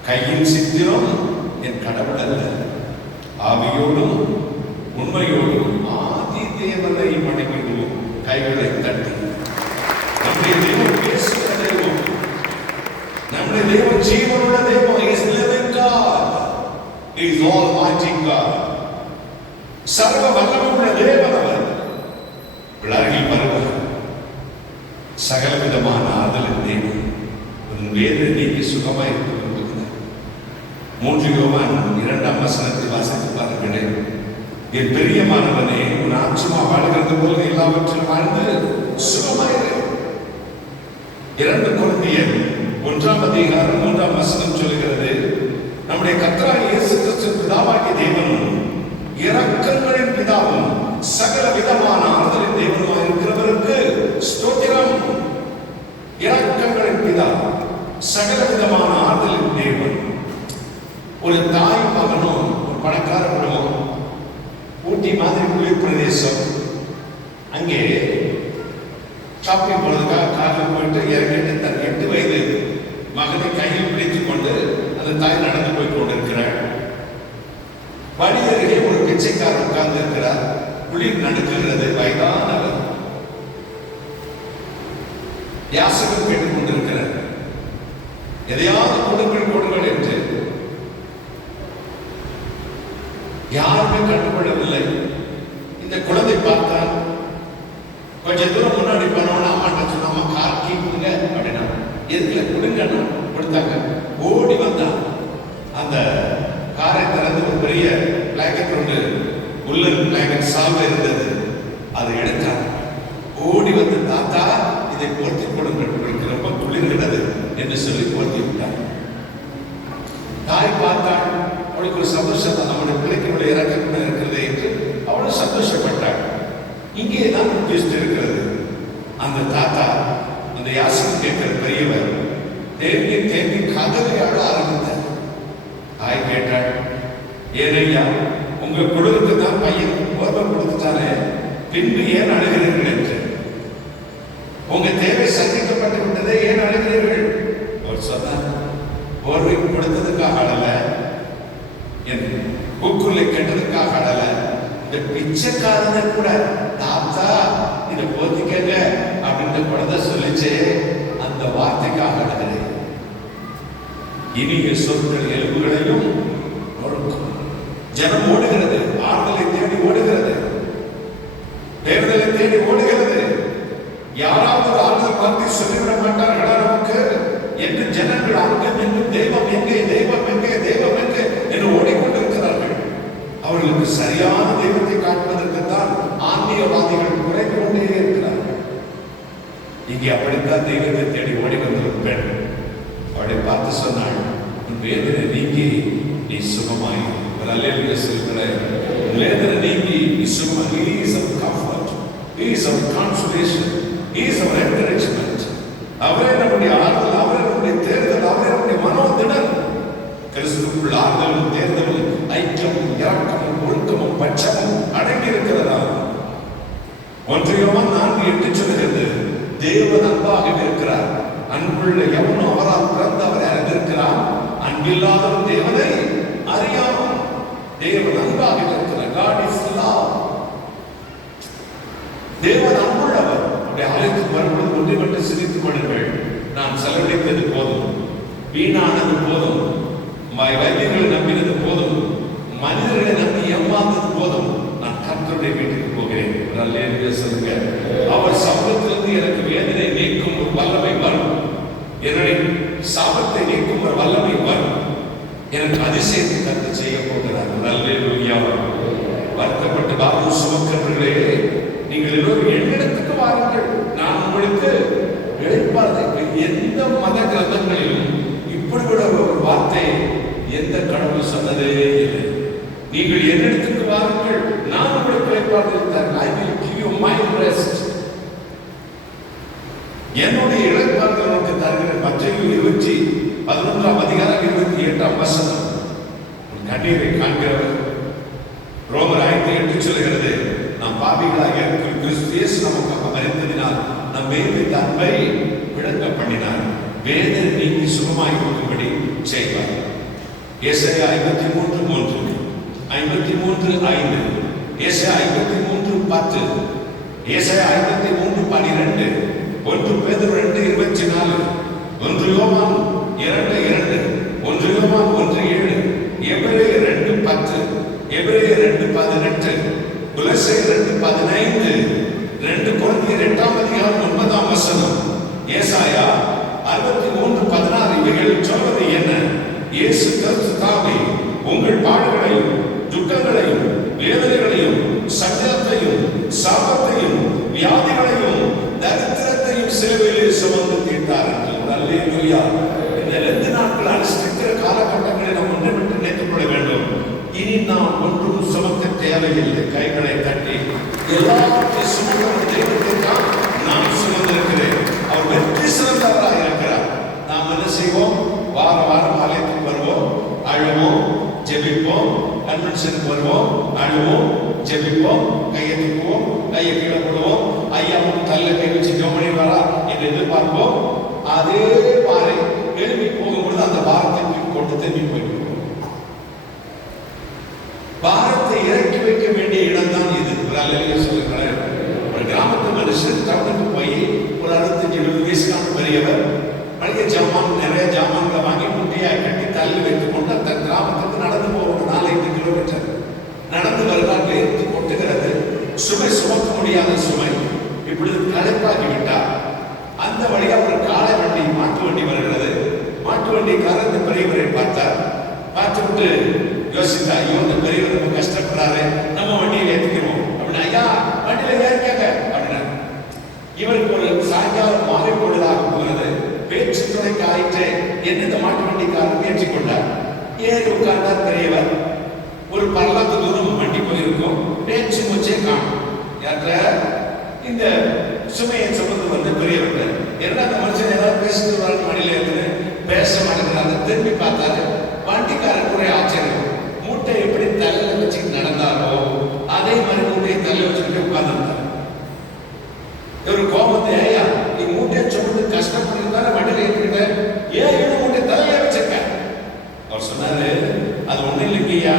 கையில் சித்திரம் என் கடவுள் அல்ல, ஆவியோடும் உண்மையோடும் ஆதி தேவனை வணங்குவோம். கைகளை தட்டி. நம்முடைய தெய்வம் பேசுகிற தெய்வம், நம்முடைய தெய்வம் ஜீவனுள்ள தெய்வம். He is living God. He is almighty God. சர்வ வல்லமையுள்ள தேவன் அவர். பிள்ளைகள் வருவார். சகல விதமான ஆறுதலின் தேவன். உன் வேதனை நீக்கி சுகமாய் இருக்க விரும்புகிறார். 3 யோவான் 2ஆம் வசனத்தை வாசித்து பாருங்களேன். என் பிரியமானவனே, உன் ஆத்துமா வாழ்கிறது போல எல்லாவற்றிலும் வாழ்ந்து சுகமாயிரு. 2 கொரிந்தியர் 1ஆம் அதிகாரம் 3ஆம் வசனம் சொல்கிறது, நம்முடைய கர்த்தராகிய இயேசு கிறிஸ்து பிதாவாகிய தேவனும் இரக்கங்களின் பிதாவும் சகல விதமான ஆறுதலின் தேவனுமாய் இருக்கிறவருக்கு ஸ்தோத்திரம். இரக்கங்களின் பிதா, சகல விதமான ஆறுதலின் தேவன். ஒரு தாய் மகனும் ஒரு பணக்கார குடும்பம், ஊட்டி மாதிரி குளிர் பிரதேசம். அங்கே ஷாப்பிங் போறதுக்காக காரில் போயிட்டு இறங்கிட்டு தன் 8 வயது மகனை கையில் பிடித்துக் கொண்டு அந்த தாய் நடந்து போய் கொண்டிருக்கிறார். வழி அருகே ஒரு பிச்சைக்காரர் உட்கார்ந்து இருக்கிறார். குளிர் நடுக்குகிறது. வயதானவர் யாசகம் கேட்டுக் கொண்டிருக்கிறார். எதையாவது கொடுங்கள் கொடுங்கள் என்று யாருமே கண்டுகொள்ளவில்லை. இந்த குழந்தை பார்த்தால் கொஞ்ச தூரம் முன்னாடி போனோம்னா அம்மா சொன்ன, அம்மா கார் கீ கொடுங்க அப்படின்னா, எதுல கொடுங்க கொடுத்தாங்க. ஓடி வந்தான். அந்த காரை திறந்து ஒரு பெரிய பிளாங்கெட் ஒன்று, உள்ளன் பிளாங்கெட் சால்வை இருந்தது, அதை எடுத்தான். ஓடி வந்து, தாத்தா இதை போர்த்தி கொடுங்கள், உங்களுக்கு ரொம்ப குளிர்கிறது என்று சொல்லி போர்த்தி விட்டார். தாய் பார்த்தாள். அவளுக்கு ஒரு சந்தோஷம் தான், நம்முடைய பிள்ளைக்கு இறக்கக்கூட இருக்கிறது என்று அவளும் சந்தோஷப்பட்டாள். இங்கே தான் ட்விஸ்ட் இருக்கிறது. அந்த தாத்தா, அந்த யாசகம் கேட்கிற பெரியவர் தேங்கி தேங்கி கதவையாட ஆரம்பித்தார். தாய் கேட்டாள், ஏனையா உங்க குழுவுக்கு தான் பையன் போர்வை கொடுத்துட்டானே, பின்பு ஏன் அழுகிறீர்கள் என்று. உங்க தேவை சந்திக்கப்பட்டு விட்டதே, ஏன் அழுகிறீர்கள்? அவர் சொன்னார், போர்வை கொடுத்ததுக்காக அழல, என் கூக்குள்ளை கெட்டதுக்காக அழல, இந்த பிச்சைக்காரனை கூட தாத்தா இதை போத்திக்கங்க அப்படின்னு குழந்தை சொல்லிச்சே, அந்த வார்த்தைக்காக அழுகிறேன். இனிய சொற்கள் எலும்புகளையும் நொறுக்கும். ஜனம் ஓடுகிறது, ஆறுதலை தேடி ஓடுகிறது, தேர்தலை தேடி ஓடுகிறது. யாராவது ஒரு ஆறுதல் வார்த்தை சொல்லிவிட மாட்டார்களா நமக்கு என்று ஜனங்கள் அங்கும் இங்கும் தெய்வம் எங்கே, தெய்வம் எங்கே, தெய்வம் எங்கே என்று ஓடிக்கொண்டிருக்கிறார்கள். அவர்களுக்கு சரியான தெய்வத்தை காட்டுவதற்கு தான் ஆன்மீகவாதிகள் குறைந்து கொண்டே இருக்கிறார்கள். இங்கே அப்படித்தான் தெய்வத்தை தேடி ஓடி வந்த ஒரு பெண் அவளை பார்த்து சொன்னாள், உன் வேதனை நீங்கி நீ சுகமாய். ஒரு அல்லேலூயா சொல்கிறேன். வேதனை நீங்கி நீ சுகமாய். He is our comfort, He is our consolation, He is our encouragement. அவரே நம்முடைய ஆறுதல், அவரே நம்முடைய தேர்தல், அவரே நம்முடைய மனோதிடன். கிறிஸ்துவுக்குள் ஆறுதலும் தேர்தலும் ஐக்கியமும் இரக்கமும் ஒழுக்கமும் பட்சமும் அடங்கி இருக்கிறதா? 1 யோவான் 4:8 சொல்கிறது, தேவன் அன்பாகவே இருக்கிறார், அன்புள்ள எவனும் அவரால் பிறந்து அவரை அறிந்திருக்கிறான், அன்பில்லாதவன் தேவனை அறியான். தேவன் அன்பாகவே இருக்கிறார். God is love. தேவன் அன்புள்ளவர். அப்படி ஆலயத்துக்கு வரும்பொழுது ஒன்றிவிட்டு சிரித்துக் கொள்ளுங்கள். நான் செலவழித்தது போதும், வீணானது போதும், வைத்தியர்களை நம்பினது போதும், மனிதர்களை நம்பி ஏமாந்தது போதும், நான் கர்த்தருடைய வீட்டுக்கு போகிறேன். அல்லேலூயா சொல்லுங்க. அவர் சமூகத்திலிருந்து எனக்கு வேதனை நீக்கும் ஒரு வல்லமை வரும், என்னுடைய சாபத்தை நீக்கும் ஒரு வல்லமை வரும், எனக்கு அதிசயத்தை கற்று செய்ய போகிறார். அல்லேலூயா. வருத்தப்பட்டு பாபு சுமக்கிறவர்களே, நீங்கள் எல்லோரும் என்னிடத்துக்கு வாருங்கள், நான் உங்களுக்கு இளைப்பாறுதலை. எந்த மத கிரந்தங்களிலும் இப்படி கூட ஒரு வார்த்தை எந்த கடவுள் சொன்னதே இல்லை. நீங்கள் என்னிடத்துக்கு வாருங்கள், நான் உங்களுக்கு இளைப்பாறுதலை தருவேன். I will give you my rest. என்னுடைய இளைப்பாறுதலை உனக்கு தருகிறேன். மத்தேயு 11ஆம் அதிகாரம் 28ஆம் வசனம். கண்ணீரை காண்கிறவர். ரோமர் 5:8 சொல்கிறது, நாம் பாவிகளாக கிறிஸ்து இயேசு நமக்காக மரித்ததினால் நம் மேல் இந்த அன்பை விளங்க பண்ணினார். வேதனை நீங்கி சுகமாய் இருக்கும்படி செய்வார். ஏசாயா 53:3, 53:5, ஏசாயா 53:10, ஏசாயா 53:12, 1 பேதுரு 2:24, 1 யோவான் 2:2, 1 யோவான் 1:7, எபிரேயர் 2:10, எபிரேயர் 2:18, கொலோசியர் 2:15, 2 கொரிந்தியர் 8:9, ஏசாயா 63:16 இவைகள் சொல்வது என்ன? இயேசு கிறிஸ்து தாமே உங்கள் பாடுகளையும் துக்கங்களையும் வேதனைகளையும் சஞ்சலத்தையும் சாபத்தையும் வியாதிகளையும் தரித்திரத்தையும் சிலுவையிலே சுமந்து தீர்த்தார் என்று. அல்லேலூயா. இந்த 2 நாட்கள் அனுஷ்டிக்கிற காலகட்டங்களை நாம் ஒன்றை விட்டு நினைத்துக் கொள்ள வேண்டும். இனி நாம் ஒன்றும் சுமக்க தேவையில்லை. கைகளை தட்டி எல்லாத்தையும் சுமந்த தெய்வத்திற்காக நான் சுமந்திருக்கிறேன். அவர் வெற்றி சிறந்தவராக இருக்கிறார். நாம் என்ன செய்வோம்? வாரம் ஆலயத்துக்கு வருவோம், அழுவோம், ஜெபிப்போம், கன்வென்ஷனுக்கு வருவோம், அழுவோம், ஜெபிப்போம், கையை தூக்குவோம், கையை கீழே போடுவோம், ஐயா தள்ள கை வச்சு ஜெபம் வரா என்று எதிர்பார்ப்போம். அதே மாதிரி எழுப்பி போகும்பொழுது அந்த பாரத்தை கொண்டு திரும்பி போய்விடுவோம். பாரத்தை இறக்கி வைக்க வேண்டிய இடம் தான் இது. ஒரு அல்லையா சொல்லுகிறேன். ஒரு கிராமத்து மனுஷன் டவுனுக்கு போய் ஒரு 65-70 வயசுக்கான பெரியவர் மளிகை ஜாமான் நிறைய ஜாமான்களை வாங்கி முட்டையை கட்டி தள்ளி வைத்துக் கொண்டு அந்த கிராமத்துக்கு நடந்து போவோம். 4-5 கிலோமீட்டர் நடந்து வருவார்கள். ஏற்றி கொட்டுகிறது. சுமை சுமக்க முடியாத சுமை. இப்பொழுது களைப்பாகிவிட்டார். அந்த வழியா ஒரு காளை வண்டி, மாட்டு வண்டி வருகிறது. மாட்டு வண்டிக்காரர் இந்த பெரியவரை பார்த்தார். பார்த்துவிட்டு யோசித்தா, ஐயோ இந்த பெரியவர் ரொம்ப கஷ்டப்படுறாரு, நம்ம வண்டியில் ஏற்றிக்கிறோம் அப்படின்னு. ஐயா வண்டியில ஏற்காங்க அப்படின்னா இவருக்கு ஒரு சாயங்காலம் மாலை பொழுதாக போகிறது. பேச்சு துணைக்கு ஆயிற்று என்று இந்த மாட்டு வண்டிக்காரர் ஏற்றிக்கொண்டார். ஏறி உட்கார்ந்தார் பெரியவர். ஒரு பரலாத்து தூரம் வண்டி போயிருக்கும். பேச்சு மூச்சே காணும். யார்கிட்ட? இந்த சுமையை சுமந்து வந்து பெரியவர். என்ன அந்த மனுஷன் ஏதாவது பேசிட்டு வர வண்டியில ஏற்று பேச மாட்டேங்கிறாங்க. திரும்பி பார்த்தாரு. வண்டிக்காரருக்கு ஒரே ஆச்சரியம். மூட்டை எப்படி தள்ள வச்சுட்டு நடந்தாரோ அதே மாதிரி மூட்டையை தள்ள வச்சுக்கிட்டு உட்கார்ந்துருந்தார். ஒரு கோபத்தை, ஐயா நீ மூட்டையை சுமந்து கஷ்டப்பட்டு வண்டியில ஏற்றிக்கிட்ட, ஏன் இன்னும் மூட்டை தலையில வச்சிருக்க? அவர் சொன்னாரு, அது ஒண்ணு இல்லைங்கய்யா,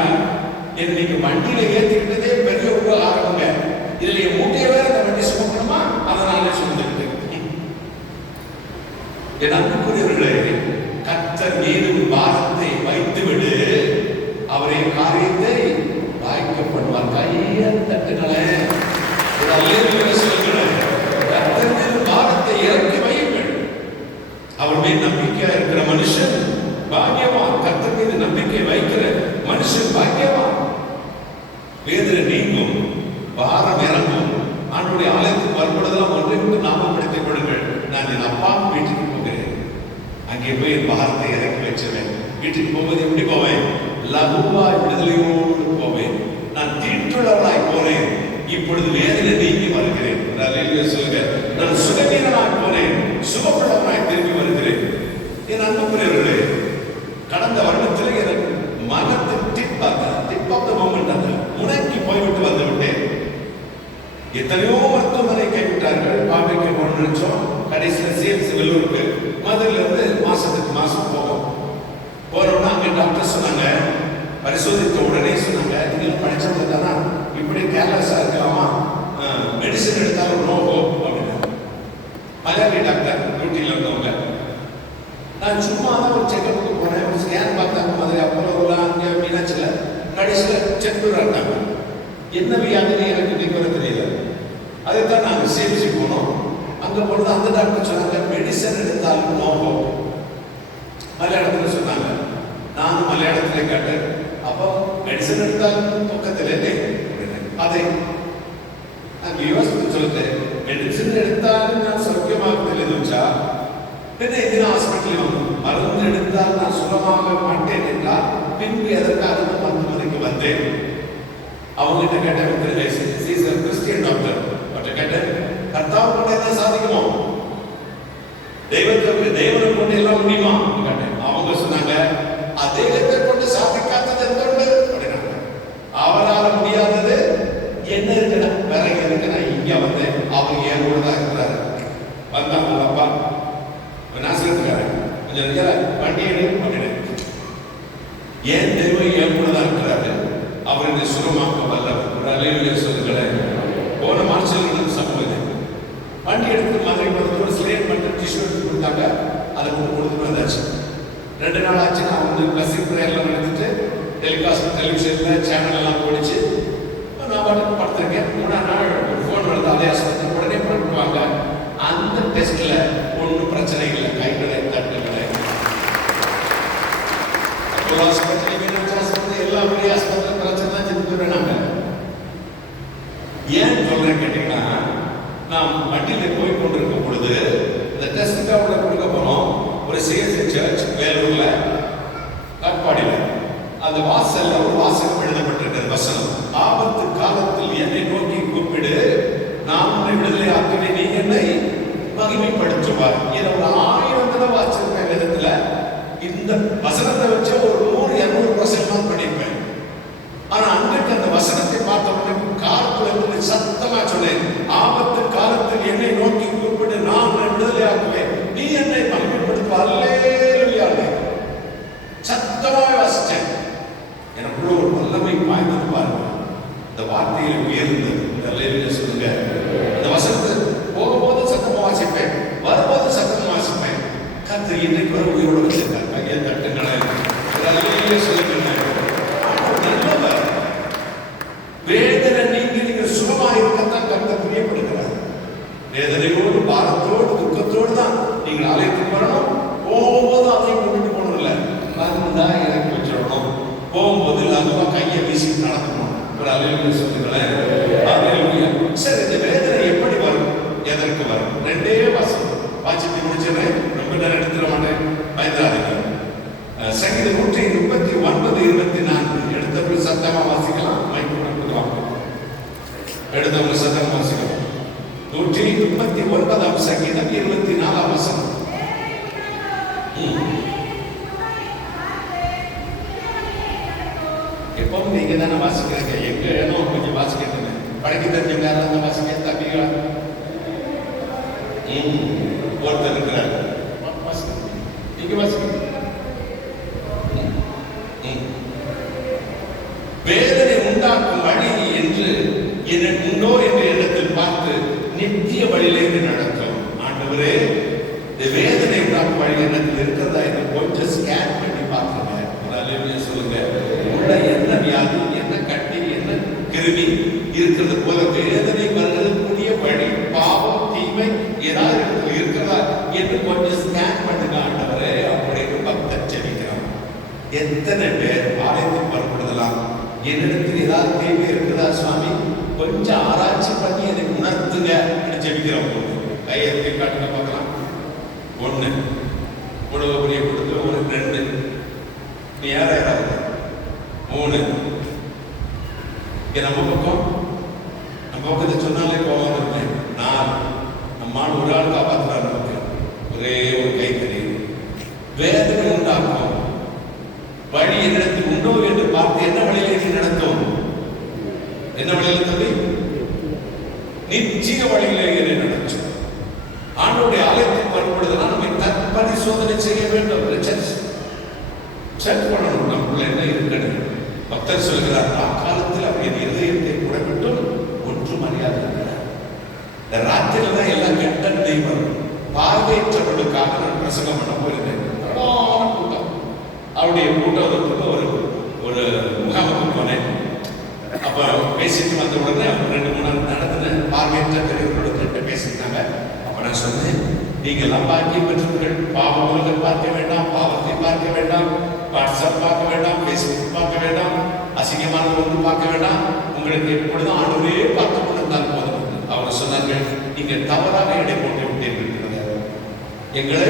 இது நீங்க வண்டியில ஏற்றிக்கிட்டதே பெரிய ஆரம்பங்க. இதுல என் மூட்டையை வேற இந்த வண்டி சுமக்கணுமா? அதனால சுமந்துக்கிட்டு. என் அன்புக்குரியவர்களே, கர்த்தர் மீது பாரத்தை வைத்து விடு, அவரை காரியத்தை வாய்க்கப்படுவார். கையை தட்டுங்களே, சொல்லுங்களேன். கர்த்தர் மீது பாரத்தை இறக்கி வையுங்கள். அவர் மீது நம்பிக்கையா இருக்கிற மனுஷன் பாக்கியவான். கர்த்தர் மீது நம்பிக்கை வைக்கிற மனுஷன் பாக்கியவான். வேதனை நீங்கும், பாரம் இறங்கும். ஆண்டவருடைய ஆலயத்துக்கு வரும்பொழுதெல்லாம் ஒன்றை விட்டு நாமப்படுத்திக் கொள்ளுங்கள். நான் என் அப்பா வீட்டுக்கு போகிறேன், அங்கே போய் என் பாரத்தை இறக்கி வச்சுவேன். வீட்டுக்கு போகும்போது எப்படி போவேன்? லகுவாய் விடுதலையோடு போவேன். நான் தீட்டுள்ளவளாய் போனேன், இப்பொழுது வேதனை நீங்கி வருகிறேன். சொல்லுங்க, நான் சுகவீரனாய் போனேன், சுகப்படவனாய் திரும்பி வருகிறேன். என் அன்புக்குரியவர்களே, கடந்த வருடத்தில் எனக்கு மனத்தின் டிப் ஆஃப் த மொமெண்ட், அந்த முனைக்கு போய்விட்டு வந்து விட்டேன். எத்தனையோ மருத்துவமனை கைவிட்டார்கள். பாம்பேக்கு போன நினைச்சோம். கடைசியில் சிஎம்சி வெள்ளூருக்கு மதுரையில இருந்து மாசத்துக்கு மாசம் போகும். போறோம்னா அங்கே டாக்டர் சொன்னாங்க, பரிசோதித்த உடனே சொன்னாங்க, நீங்க படிச்சவங்க தானா, இப்படி கேர்லெஸ்ஸா இருக்கலாமா, மெடிசன் எடுத்தாலும் நோ ஹோப் அப்படின்னு. மலையாளி டாக்டர் டியூட்டியில் இருந்தவங்க. நான் சும்மா தான் ஒரு செக்கப்புக்கு போனேன். ஒரு ஸ்கேன் பார்த்தாங்க மதுரை அப்போலாம் அங்கே மீனாட்சியில். கடைசியில் செத்துறாங்க. என்ன வியாதினே எனக்கு இன்னைக்கு வர தெரியல. அதைத்தான் நாங்கள் சிஎம்சி போனோம். அங்கே போனது அந்த டாக்டர் சொன்னாங்க, மெடிசன் எடுத்தாலும் நோ ஹோப். மலையாளத்தில் சொன்னாங்க. நானும் மலையாளத்தில் கேட்டேன். அப்போ மெடிசன் எடுத்தாலும் பக்கத்தில் இல்லை அதை நான் யோசித்து சொல்லிட்டேன். மெடிசன் எடுத்தாலும் நான் சௌக்கியமாக வச்சா பின்ன எதிர ஹாஸ்பிட்டலில் வந்து மருந்து எடுத்தால் நான் சுகமாக மாட்டேன் என்றால் பின்பு எதற்காக மருத்துவமனைக்கு வந்தேன். அவங்ககிட்ட கேட்டேன், கிறிஸ்டியன் டாக்டர் அவர்கிட்ட கேட்டேன், கர்த்தாவை கொண்டு என்ன சாதிக்குமோ, தெய்வனை கொண்டு எல்லாம் முடியுமா கேட்டேன். அவங்க சொன்னாங்க, அதேகத்தை கொண்டு சாதிக்காதது எந்தொண்டு அப்படின்னாங்க. அவரால் முடியாதது என்ன இருக்குன்னா வேற இருக்கிற இங்க வந்து அவர் என் கூட தான் இருக்கிறாரு. ஏன் தெய்வம் ஏன் கூட தான் இருக்கிறாரு. அவர் என்னை சுகமாக்க வல்லவர். ஒரு அல்லேலூயா சொல்லுங்களேன். போன மார்ச்சில் சம்பவம் இது. வண்டி எடுத்து மதுரை வந்து ஒரு ஸ்லேட் பண்ணி டிஷ்யூ எடுத்து கொடுத்தாங்க. அதை கொடுத்து வந்தாச்சு. 2 நாள் ஆச்சு. நான் வந்து பிளஸிங் ப்ரேயர்லாம் எடுத்துட்டு டெலிகாஸ்ட் டெலிவிஷனில் சேனல் எல்லாம் போயிடுச்சு. நான் பாட்டுக்கு படுத்திருக்கேன். 3ஆம் நாள் ஒரு ஃபோன் வருது. அதே ஆஸ்பத்திரி உடனே பண்ணுவாங்க. அந்த டெஸ்ட்ல ஒன்றும் பிரச்சனை இல்லை. கைகளை தட்டுகளை ஆஸ்பத்திரி மீனாட்சி ஆஸ்பத்திரி எல்லா பெரிய ஆஸ்பத்திரி பிரச்சனை தான் செஞ்சு போயிடுறாங்க. ஏன் சொல்றேன் கேட்டீங்கன்னா, நாம் வண்டியில் போய் கொண்டிருக்கும் பொழுது இந்த டெஸ்ட்டுக்காக உள்ள கொடுக்க போனோம். ஒரு சிஎஸ்ஐ சர்ச் வேலூர்ல காட்பாடியில் அந்த வாசல்ல ஒரு வாசகம் எழுதப்பட்டிருக்கிறது. வசனம், ஆபத்து காலத்தில் என்னை நோக்கி கூப்பிடு, நான் உன்னை விடுதலை ஆக்குவேன், நீ என்னை மகிமைப்படுத்துவார். இதை ஒரு 1000 தடவை வாசிச்சிருக்கேன் வேதத்துல. இந்த வசனத்தை வச்சு ஒரு 100-200% பண்ணியிருப்பேன். ஆனா அன்றைக்கு அந்த வசனத்தை பார்த்த உடனே காலத்துல சத்தமா சொன்னேன், ஆபத்து காலத்தில் என்னை நோக்கி கூப்பிடு, நான் உன்னை விடுதலை ஆக்குவேன், நீ என்னை மகிமைப்படுத்துவார். அல்லேலூயா. சத்தமாக வாசிச்சேன். எனக்குள்ள ஒரு வல்லமை பாய்ந்தது பாருங்க. இந்த வார்த்தையில் உயர்ந்தது. அல்லேலூயா சொல்லுங்க. இந்த வசனத்தை போகும்போது சத்தமா வாசிப்பேன், வரும்போது சத்தமா வாசிப்பேன். கர்த்தர் இன்னைக்கு வரை உயிரோடு வச்சிருக்காங்க. கையை தட்டுங்களே. அல்லேலூயா சொல்லுங்க. நல்லவர். வேதனை நீங்க சுகமா இருக்கத்தான் கர்த்தர் பிரியப்படுகிறார். வேதனையோடு பாரத்தோடு துக்கத்தோடு தான் நீங்கள் ஆலயத்துக்கு வரணும். போகும்போது அதையும் கொண்டுட்டு போகணும். இல்லை வந்தா இறக்கி வச்சிடணும். போகும்போது அதுவா கையை வீசி நடக்கணும். ஒரு அல்லேலூயா சொல்லுங்களேன். அல்லேலூயா. சரி, இந்த வேதனை எப்படி வரும், எதற்கு வரும்? 2 வசனம் வாசித்து முடிச்சிடறேன். ரொம்ப நேரம் எடுத்துட மாட்டேன், பயந்துடாதீங்க. சங்கீதம் 139:24 எடுத்தவர்கள் சத்தமா வாசிக்கலாம். மைக்கு கொடுக்கலாம். எடுத்தவர்கள் சத்தமா வாசிக்கலாம். 139 சங்கீதம் 24 வசனம். எப்பவும் நீங்க தானே வாசிக்கிறீங்க. எங்க இடம் கொஞ்சம் வாசிக்கிறீங்க. படிக்க தெரிஞ்சவங்க வாசிக்க தம்பிகளா ஒருத்தர் இருக்கிறார். நீங்க வாசிக்க. வேதனை உண்டாக்கும் வழி என்று எனக்கு உண்டோ என்ற இடத்தில் பார்த்து நித்திய வழியிலே நடக்கும். ஆண்டவரே, இந்த வேதனை உண்டாக்கும் வழி எனக்கு இருக்கிறதா என்று கொஞ்சம் ஸ்கேன் பண்ணி பார்த்துங்க. சொல்லுங்க, உள்ள என்ன வியாதி, என்ன கட்டி, என்ன கிருமி இருக்கிறது போல வேதனை வருவதற்குரிய வழி, பாவம், தீமை ஏதாவது இருக்கிறதா என்று கொஞ்சம் ஸ்கேன் பண்ணுங்க. ஆண்டவரே, அப்படின்னு பக்தர் ஜெபிக்கிறான். எத்தனை பேர் ஆலயத்துக்கு வரப்படுதலாம், என்னிடத்தில் ஏதாவது தேவை இருக்குதா சுவாமி, கொஞ்சம் ஆராய்ச்சி பண்ணி எனக்கு உணர்த்துங்க அப்படின்னு ஜெபிக்கிறோம். கையை காட்டுங்க பார்க்கலாம். 1 உணவு புரிய கொடுத்து, ஒரு 2 நீ யாராவது 3. இங்க நம்ம பக்கத்தை சொன்னாலே கோபம் இருப்பேன். 4 நம்மால் ஒரு ஆள் காப்பாற்றுறாரு. நமக்கு ஒரே ஒரு கை தெரியும். வேதனை உண்டாக்கும் வழி என்னிடத்தில் உண்டோ என்று பார்த்து என்ன வழியிலே நடத்தும்? என்ன வழியில தம்பி? நிச்சய வழியிலே நடத்தும். ஆண்டவருடைய ஆலயத்துக்கு வரும்பொழுதுதான் நம்மை தற்பரிசோதனை செய்ய வேண்டும். செக் பண்ணணும் நமக்குள்ள என்ன இருக்கிறது. பக்தர் சொல்கிறார், அக்காலத்தில் அப்படியே இருதயத்தை குறைவிட்டும் ஒன்றும் அறியாது இருக்கிறார். இந்த ராத்திரில தான் எல்லாம் கெட்ட தெய்வம் பார்வையற்றவர்களுக்காக நான் பிரசங்கம் பண்ண போயிருந்தேன். கூட்டம். அவருடைய கூட்டத்துக்கு ஒரு முகாமுக்கு போனேன். அப்ப பேசிட்டு வந்த உடனே 2-3 நாள் நடத்தின பார்வையற்ற பெரியவர்களோட பேசிட்டாங்க. அப்ப நான் சொன்னேன், நீங்க எல்லாம் பாக்கியம் பெற்றவர்கள். பாவங்களை பார்க்க வேண்டாம், பாவத்தை பார்க்க வேண்டாம், வாட்ஸ்அப் பார்க்க வேண்டாம், பேஸ்புக் பார்க்க வேண்டாம், அசிங்கமான ஒன்று பார்க்க வேண்டாம். உங்களுக்கு எப்பொழுதும் ஆண்டவரே பார்த்து கொண்டிருந்தால் போதும். அவங்க சொன்னார்கள், நீங்க தவறாக எடை போட்டு விட்டீர்கள், எங்களை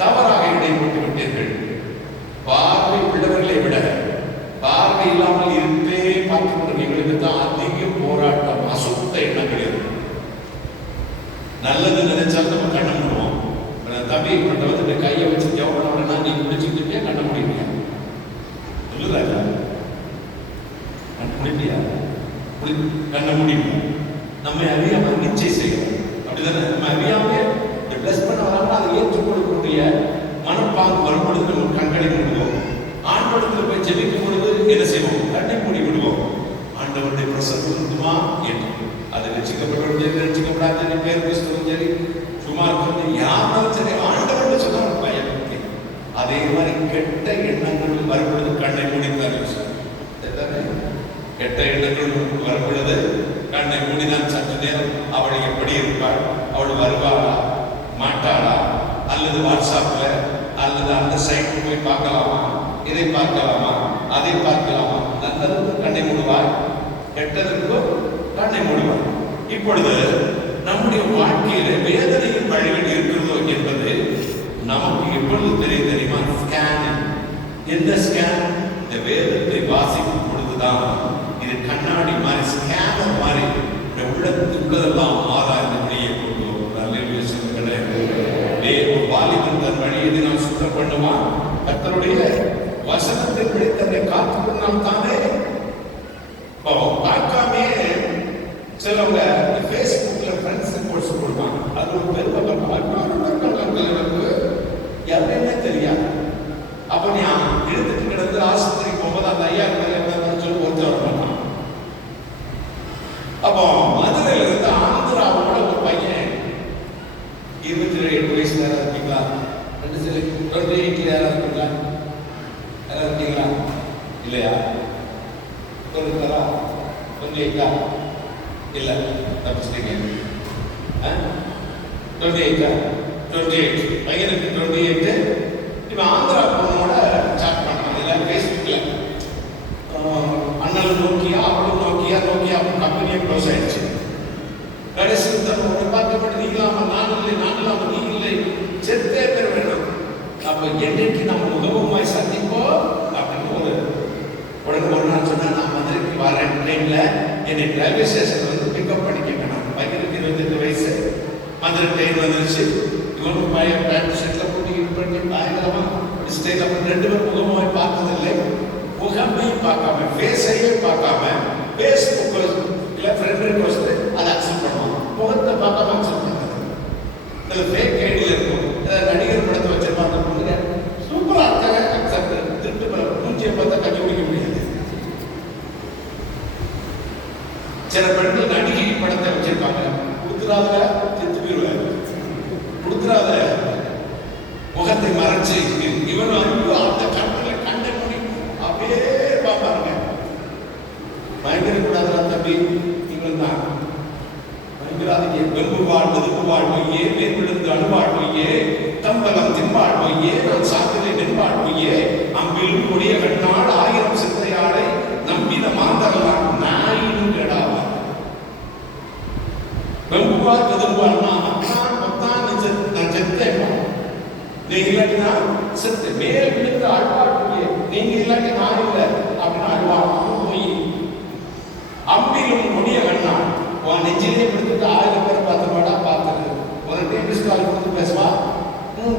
தவறாக எடை போட்டு விட்டீர்கள். பார்வை உள்ளவர்களை விட பார்வை இல்லாமல் இருப்பே பார்த்து கொண்டு எங்களுக்கு தான் அதிக போராட்டம், அசுத்த எண்ணங்கள் இருக்கு. நல்லது நினைச்சாலும் நம்ம கண்ண முடியும். தம்பி இப்ப வந்து கையை வச்சு ஜவுனா நீ குடிச்சுக்கிட்டே கண்ண முடியலையா? சொல்லுறாங்க முடியலையா? கண்ண முடியும். நம்ம அறியாம நிச்சயம் செய்யணும். அப்படிதானே? நம்ம அறியாம பிளஸ் பண்ண வராமல் அதை ஏற்றுக்கொள்ளக்கூடிய மனப்பாங்கு வரும்பொழுது நம்ம கண்களை மூடுவோம். ஆண்டவரத்தில் போய் ஜெபிக்கும் பொழுது என்ன செய்வோம்? கண்ணை மூடி விடுவோம். ஆண்டவருடைய பிரசன்னம் இருக்குமா என்று. அது ரட்சிக்கப்பட்டவர்கள் சரி, ரட்சிக்கப்படாத பேர் கிறிஸ்தவம் சரி, சும்மா இருக்கிறது யாரும் சரி, ஆண்டவர்கிட்ட சொன்னா பயன்படுத்தி. அதே மாதிரி கெட்ட எண்ணங்கள் வரும்பொழுது கண்ணை மூடித்தான். கெட்ட எண்ணங்கள் வரும்பொழுது கண்ணை மூடிதான். சற்று நேரம் அவள் எப்படி இருப்பாள், அவள் வருவாளா மாட்டாளா, அல்லது வாட்ஸ்அப்ல அல்லது அந்த சைட் போய் பார்க்கலாமா, இதை பார்க்கலாமா, அதை பார்க்கலாமா. நல்லதுக்கு கண்ணை மூடுவாள், கெட்டதற்கும் கண்ணை மூடுவாள். இப்பொழுது நம்முடைய வாழ்க்கையில வேதனையின் வழிகள் இருக்கிறதோ என்பது நமக்கு எப்பொழுது தெரியுமா? ஸ்கேன். எந்த ஸ்கேன்? இந்த வேதத்தை வாசிக்கும் பொழுதுதான் இது கண்ணாடி மாதிரி, ஸ்கேனர் மாதிரி உள்ளதெல்லாம் ஆராய்ந்து வெளியே கொண்டு ஒரு வாலிபன் தன் வழியை நான் சுத்தம் பண்ணுவான். கர்த்தருடைய வசனத்தை பிடித்ததை காத்துக்கொண்டால் தானே. பார்க்காமே சிலவங்க பேஸ்புக்ல ஃப்ரெண்ட்ஸ் ரிப்போர்ட்ஸ் கொடுப்பாங்க. அது ஒரு பெருமைக்கு யாருமே தெரியாது. அப்ப நான் எடுத்துட்டு கிடந்து ஆஸ்பத்திரிக்கு போகும்போது அந்த ஐயா சொல்லி ஒருத்தர் வரமாட்டான். அப்போ மதுரையில இருந்து ஆந்திராவோட ஒரு பையன் 27 வயசுல யாராவது இருக்கீங்களா? 28 யாராவது இருக்கீங்களா? யாராவது இருக்கீங்களா? இல்லையா? சொல்லுங்களா? 28 இல்ல, தப்பிச்சிட்டீங்க. 28 பையனுக்கு 28. இப்ப ஆந்திரா பொண்ணோட சாட் பண்ணான். இல்ல பேஸ்புக்ல அண்ணன் நோக்கியா, அவளும் நோக்கியா கம்பெனியை க்ளோஸ் ஆயிடுச்சு. கடைசி பார்க்கப்பட்டு நீங்களாம நான் இல்லை நீ இல்லை, செத்தே பேர் வேணும். அப்ப என்னைக்கு நம்ம உதவுமாய் சந்திப்போம் அப்படின்னு ஒரு நாள் சொன்னா, நான் மதுரைக்கு வரேன் ட்ரெயின்ல, என்னை ரயில்வே ஸ்டேஷன் வந்து பிக்கப் பண்ணிக்கங்க. நான் பையனுக்கு 28 வயசு, மதுரை ட்ரெயின் வந்துருச்சு. இவனுக்கு பையன் பேண்ட் ஷர்ட்ல போட்டு இது பண்ணி பயங்கரமா ஸ்டேஜ். அப்ப 2 பேரும் முகமாய் பார்த்ததில்லை. முகமே பார்க்காம, ஃபேஸையே பார்க்காம, ஃபேஸ்புக் இல்ல ஃப்ரெண்ட் ரிக்வெஸ்ட் அதை அக்செப்ட் பண்ணுவான். முகத்தை பார்க்காம அக்செப்ட் பண்ணுறது. இதில் ஃபேக் ஐடியில் இருக்கும். நடிகர் படத்தை வச்சிருப்பாங்க. சூப்பராக இருக்காங்க, அக்செப்ட். திருட்டு மூஞ்சியை பார்த்தா கட்சி குடிக்க முடியாது. சில பெண்கள் நடிகை படத்தை வச்சிருப்பாங்க. கொடுத்துடாத செத்து போயிடுவாங்க. கொடுத்துடாத முகத்தை மறைச்சு இவன் அந்த கண்ணில் கண்ணை மூடி அப்படியே பார்ப்பாருங்க. பயங்கரக்கூடாதா தம்பி, நீங்கள் தான் பயங்கராதிங்க. வெம்பு வாழ்வதுயே, மேற்கொழுந்து அணுவாழ்வையே, தம்பலம் தின்பாழ்வையே, நான் சாத்திரை நென்பாழ்வையே, அம்பிலும் கொடிய கண்ணால் 1000 சிந்தையாளை நம்பின மாந்தரலாம் நாயினும் கெடாவார். வெம்புவார் வெதும்பாள்னா அத்தான் மொத்தான் நான் செத்தேன், நீங்க இல்லாட்டினா செத்து மேல் விழுந்து அழ்வாழ்வையே, நீங்க இல்லாட்டி நான் இல்லை அப்படின்னா அழ்வாழ்வு போய். அம்பிலும் கொடிய கண்ணால் உன் நெஞ்சிலே கொடுத்துட்டு 1000 பேர் பார்த்தமாடா பார்த்துட்டு ஒரு டேபிள் கால் கொடுத்து பேசுவா,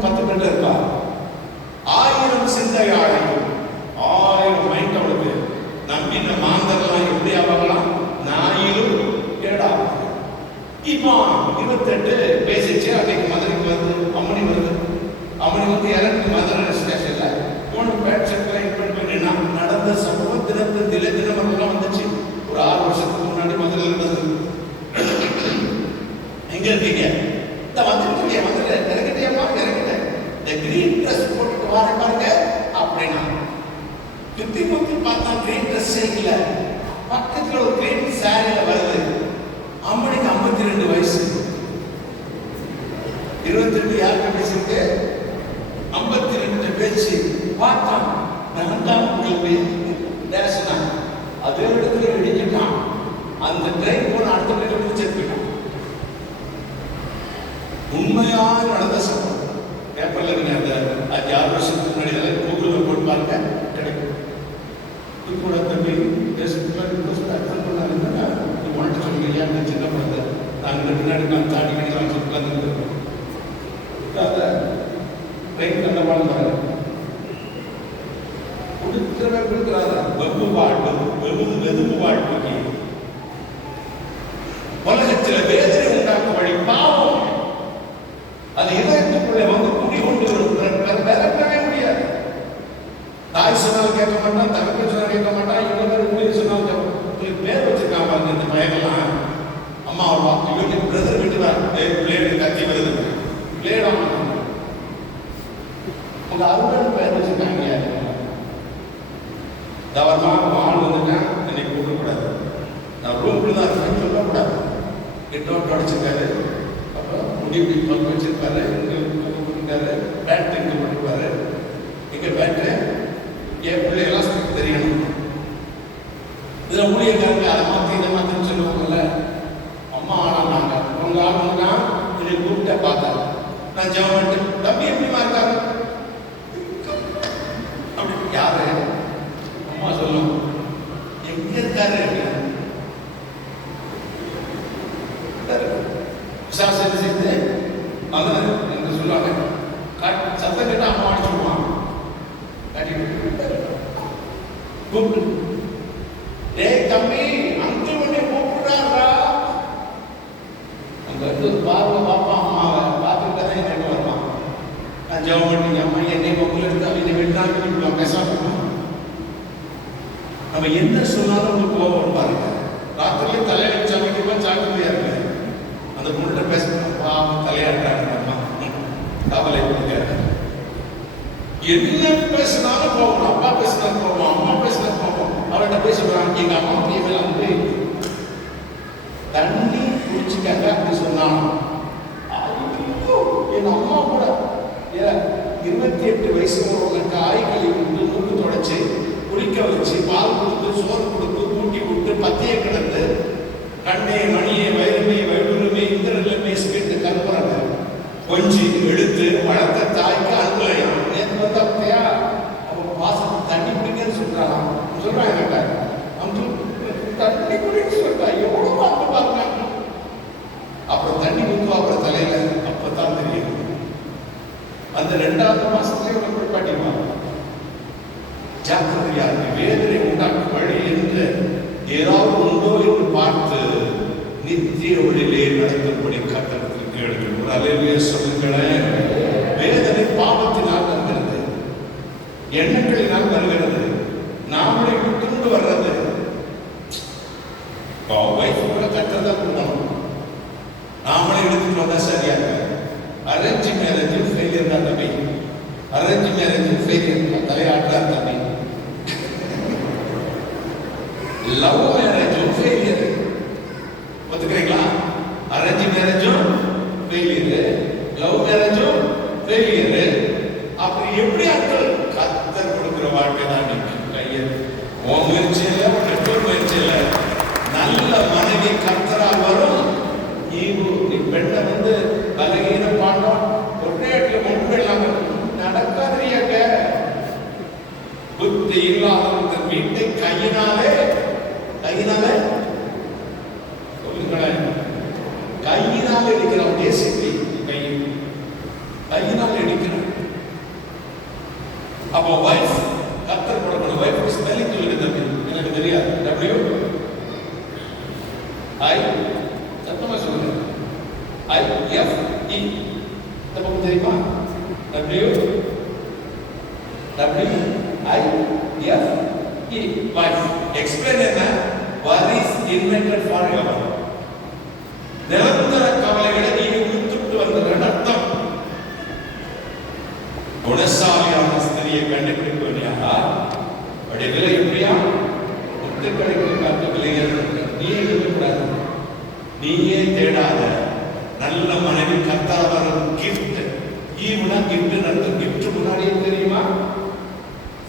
10 பேர் இருப்பா. 1000 சிந்தையாளை, 1000 மைண்ட் அவளுக்கு நம்பின மாந்தரெல்லாம் எப்படி ஆகலாம்? நாயிலும் கேடா. இப்போ 28 பேசிச்சு. அன்னைக்கு மதுரைக்கு வருது, அம்மணி வருது. அம்மணி வந்து இறங்கி மதுரை ஸ்டேஷன்ல 3 பேட் செக்ல பண்ணினா நடந்த சம்பவம் தினம் வந்துச்சு. ஒரு 6 வருஷத்துக்கு முன்னாடி மதுரையில் இருந்தது. எங்க இருக்கீங்க? இந்த வந்துட்டு மதுரை இறங்கிட்டேமா? இறங்கிட்டேன். இந்த கிரீன் ட்ரெஸ் போட்டுட்டு வார பாருங்க அப்படின்னா சுத்தி பார்த்தா கிரீன் ட்ரெஸ் இல்லை, பக்கத்துல ஒரு கிரீன் சாரியில வருது. அம்மனிக்கு 52 வயசு. 22 யாருக்கு பேசிட்டு 52 பேச்சு பார்த்தான். நான் தான் உங்களுக்கு பேசினா அதே இடத்துல இடிக்கிட்டான். அந்த ட்ரெயின் போன அடுத்த ட்ரெயின் செத்துட்டான். உண்மையாக நடந்த சம்பவம். பேப்பர்ல நீங்க அந்த 6 வருஷத்துக்கு முன்னாடி கூகுளில் போட்டு பாருங்க, கிடைக்கும். கூட தம்பி அக்செப்ட் பண்ணாங்கன்னா உனக்கு சொல்லுங்க, ஏன் சின்ன படத்தை நாங்கள் பின்னாடி நான் தாண்டி கிடைக்கலாம் உட்காந்துருக்கோம். ட்ரெயின் நல்ல வாழ்ந்தாங்க. கொடுக்கிறவ கொடுக்கிறாரா? வெகு வாழ்வு, வெதும்பு வாழ்வுக்கு உலகத்தில் வேதனை உண்டாக்கும் வழி பாவம். அது இதயத்துக்குள்ளே வந்து குடி கொண்டு விரட்டவே முடியாது. தாய் சொன்னாலும் கேட்க மாட்டான், தகப்பன் சொன்னாலும் கேட்க மாட்டான், இவங்க ஊழியர் சொன்னாலும் உங்களுக்கு பேர் வச்சிருக்காங்க பாருங்க இந்த பையன்லாம். அம்மா இவங்க பிரதர் வீட்டுதான் பிளேடு கத்தி வருது, பிளேடு உங்க அருமையான பேர் வச்சிருக்காங்க. தவறமா ஆள் வந்துட்டேன் என்னை கூப்பிடக்கூடாது, நான் ரூம்ல தான் இருக்கேன்னு சொல்லக்கூடாது. கெட்டோட்டு அடிச்சிருக்காரு, அப்புறம் முடி பங்கு வச்சிருக்காரு, இருக்காரு, பேட் இங்கே போட்டுருப்பாரு. எங்க பேட்டு என் பிள்ளைகளாம் தெரியணும். இதில் ஊழியக்காரங்க அதை மாற்றி இதை மாற்றின்னு சொல்லுவாங்கல்ல. அம்மா ஆனாங்க உங்க ஆளுன்னா என்னை கூப்பிட்ட பார்த்தேன், நான் ஜெபம் பண்ணிட்டு தம்பி எப்படிமா இருக்காரு அப்படி யாரு அம்மா சொல்லும், எங்க இருக்காரு விசாரிச்சு செய்து அதான் என்று சொல்லுவாங்க. சத்தம் கேட்டா அம்மா அடிச்சுடுவான், கூப்பிட்டு டேய் தம்பி அங்கிள் உன்னை கூப்பிடுறாரா. அங்க இருந்து பார்வை பார்ப்பான், அம்மாவை பார்த்துட்டு தான் என்கிட்ட வருவான். நான் ஜெபம் பண்ணி அம்மா என்னை மொபைல் எடுத்து அவங்க விட்டாங்க பேசாம. நம்ம என்ன சொன்னாலும் உங்களுக்கு கோபம் பாருங்க. ராத்திரியே தலையில சமைக்கமா சாக்கிரதையா இருக்கு. அந்த பொண்ணுகிட்ட பேசணும், பாவம் தலையாடுறாங்க அம்மா, கவலை கொடுக்க. என்ன பேசினாலும் போகணும், அப்பா பேசினாலும் போவோம், அம்மா பேசினாலும் போவோம். அவர்கிட்ட பேசுவாங்க எங்க அம்மா பிள்ளைகள் வந்து தண்ணி குடிச்சுக்காங்க அப்படி சொன்னாலும் என் அம்மா கூட 28 வயசு உள்ளவங்க காய்களை விட்டு மூக்கு தொடச்சு குளிக்க வச்சு பால் கொடுத்து சோறு கொடுத்து கூட்டி விட்டு பத்தியை கிடந்து கண்ணே மணியே வயிறுமே வயிறுமே இந்திரமே ஸ்கிட்டு கருப்புறாங்க கொஞ்சி எடுத்து வளர்த்த தாய்க்கு அன்புலையும் நேற்று வந்து அப்படியா அவங்க வாசனை தண்ணி குடிக்கன்னு சொல்றாங்க கேட்டாங்க. தண்ணி குடின்னு சொல்றா எவ்வளவு அன்பு பாருங்க. அப்புறம் தண்ணி ஊற்றுவா அப்புறம் தலையில, அப்பதான் தெரியும். அந்த 2வது மாசத்துலயே உனக்கு குளிப்பாட்டிடுவாங்க. ஜாக்கிரதையா வேதனை உண்டாக்கும் வழி என்று ஏதாவது உண்டோ என்று பார்த்து நித்திய ஒளியிலே நடக்கும்படி கட்டணத்தில் கேளுங்கள். ஒரு அலையிலே சொல்லுங்களேன். வேதனை பாவத்தினால் வருகிறது, எண்ணங்களினால் வருகிறது, நாமளை விட்டு வர்றது. வைஃப் கூட கட்டுறதா கொடுக்கணும், நாமளே எடுத்துட்டு வந்தா சரியா இருக்கு. அரேஞ்ச் மேரேஜ் ஃபெயிலியர் தான் தம்பி, அரேஞ்ச் மேரேஜ் ஃபெயிலியர் தலையாட்டார் தம்பி. லவ் மேரேஜும் ஃபெயிலியர், ஒத்துக்கிறீங்களா? அரேஞ்ச் மேரேஜும் ஃபெயிலியர், லவ் மேரேஜும் ஃபெயிலியர். அப்படி எப்படி அக்கள் கத்தர் கொடுக்கிற வாழ்க்கை தான் கையில் உன் முயற்சி இல்லை, பெற்றோர் முயற்சி இல்லை. நல்ல மனைவி கத்தரா வரும். நீ பெண்ணை வந்து பலகீன பாண்டம் ஒரேட்டு முன்பெல்லாம் நடக்காதீங்க. புத்தி இல்லாத வீட்டை கையினாலே சொல்லுங்களேன், கையினால் எடுக்கிறோம். தேசிப்பி கையினால் எடுக்கிறோம். அப்போ வைஃப் கத்தர் கொடுக்கணும். வைஃப் ஸ்பெல்லிங் சொல்லுங்க தம்பி, எனக்கு தெரியாது. டபிள்யூ ஐ சத்தமா சொல்லுங்க, IFE நமக்கு தெரியுமா? WIFE wife. Explain என்ன? Worries invented forever. நிரந்தர கவலைகளை நீங்க உடுத்துட்டு வந்தவர்கள் அர்த்தம். குணசாலியான ஸ்திரியை கண்டுபிடிக்க வேண்டியா வடிவில எப்படியா முத்துக்கடைக்கு கற்றுக்கலைகள் நீயே இருக்கக்கூடாது, நீயே தேடாத. நல்ல மனைவி கத்தாவரும் கிஃப்ட். ஈவுனா கிஃப்ட் நடந்து கிஃப்ட் முன்னாடியே தெரியுமா?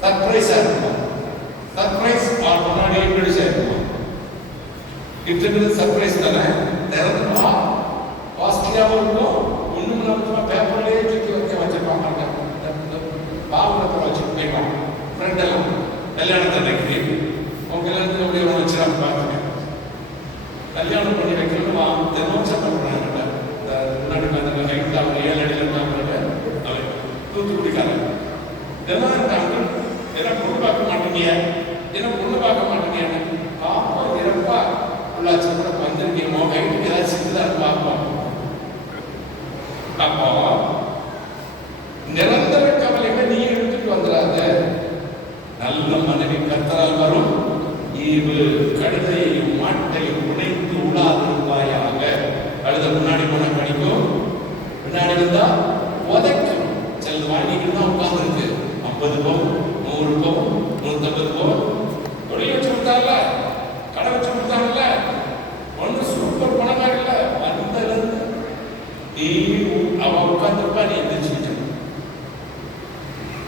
சர்ப்ரைஸா இருக்கும். சர்ப்ரைஸ் முன்னாடியே இன்ட்ரோடியூஸ் ஆயிருக்கும். கிஃப்ட் சர்ப்ரைஸ் தானே, திறந்துமா காஸ்ட்லியாகவும் இருக்கும். ஒண்ணும் நம்ம பேப்பர்லயே சுற்றி வச்சிருப்பாங்க, பாவனத்தில் வச்சு வைப்பாங்க. ஃப்ரெண்ட் எல்லாம் கல்யாணத்தன்னைக்கு அவங்க எல்லாம் அப்படியே வச்சிடாம பார்த்துங்க. கல்யாணம் பண்ணி வைக்கணும் தினம் சட்டம் பண்ணுறாங்க. முன்னாடி பார்த்தாங்க ஹைட் அவங்க 7 அடியில் இருந்தாங்க. அவர் தூத்துக்குடிக்காரங்க தினம் இருக்காங்க. எல்லாம் பொண்ணு பார்க்க மாட்டீங்க, தினம் பொண்ணு பார்க்க மாட்டீங்க. பாப்பா இறப்பா உள்ளாச்சு கூட வந்திருக்கீங்க, ஹைட்டுக்கு ஏதாவது சின்னதாக பார்ப்போம். கர்த்தரால் வரும் ஈவு. கழுதையையும் மாட்டையும் உடைத்து உடாதிருப்பாயாக. கழுதை முன்னாடி போனா கடிக்கும், பின்னாடி வந்தா உதைக்கும். சிலது வாங்கிக்கிட்டு தான் உட்கார்ந்துருக்கு. 50 பவுன், 100 பவுன், 150 பவுன் தொழில் வச்சு கொடுத்தாங்கல்ல, கடை வச்சு கொடுத்தாங்கல்ல, ஒன்று சூப்பர் பணக்கார இல்ல. வந்ததுல நீ அவன் உட்கார்ந்துருப்பா, நீ எந்திரிச்சுக்கிட்ட.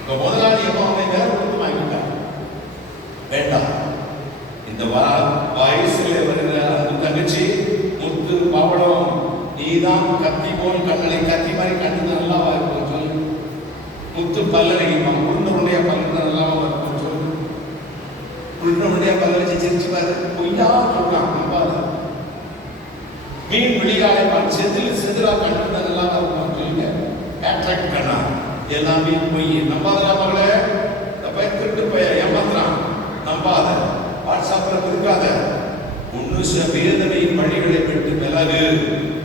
இப்ப முதலாளி அவனை வேற கொடுத்து வாங்கிட்டான். வேண்டாம், இந்த வயசுல வருகிற அந்த தங்கச்சி முத்து பவளம், நீதான் கத்தி போல் கண்ணலை, கத்தி மாதிரி கண்ணு நல்லா இருக்கும் சொல்லு. முத்து பல்லரை உருண்டை பல்லு நல்லா இருக்கும் சொல்லு. உருண்டை பல்ல வச்சு சிரிச்சு பாரு, பொய்யா சொல்றான். நம்பாது. மீன் விழிகாலை செதில் செதிலா கண்ணு நல்லா இருக்கும் சொல்லுங்க. அட்ராக்ட் பண்ணா எல்லாமே பொய். நம்பாதா மகளே, இந்த பையன் திருட்டு போய ஏமாத்துறான். நம்பாத. வாட்ஸ்அப்ல இருக்காத. ஒன்னு சில வேதனை வழிகளை விட்டு விலகு.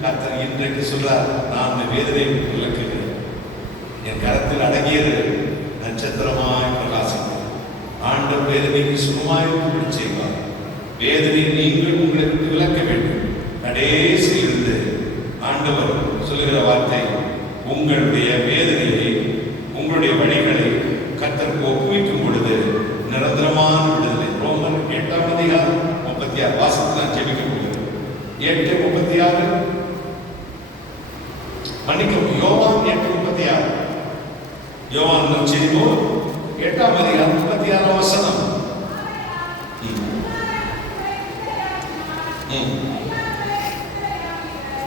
கர்த்தர் இன்றைக்கு சொல்றார், நான் இந்த வேதனை விட்டு விலக்குகிறேன். என் கரத்தில் அடங்கியது நட்சத்திரமாய் பிரகாசிக்கும். ஆண்டவர் வேதனைக்கு சுகமாய் செய்வார். வேதனை நீங்கள் உங்களை விட்டு விலக்க வேண்டும். கடைசி இருந்து ஆண்டவர் சொல்லுகிற வார்த்தை, உங்களுடைய வேதனையை, உங்களுடைய வழிகளை கர்த்தருக்கு ஒப்புவிக்கும் பொழுது நிரந்தரமான விடுதலை. ரோமர் 8:36 வாசத்தை நான் ஜெபிக்க முடியும். 8:36 மன்னிக்கவும், யோவான் 8:36. யோவான் செய்தி 8:36 வசனம்.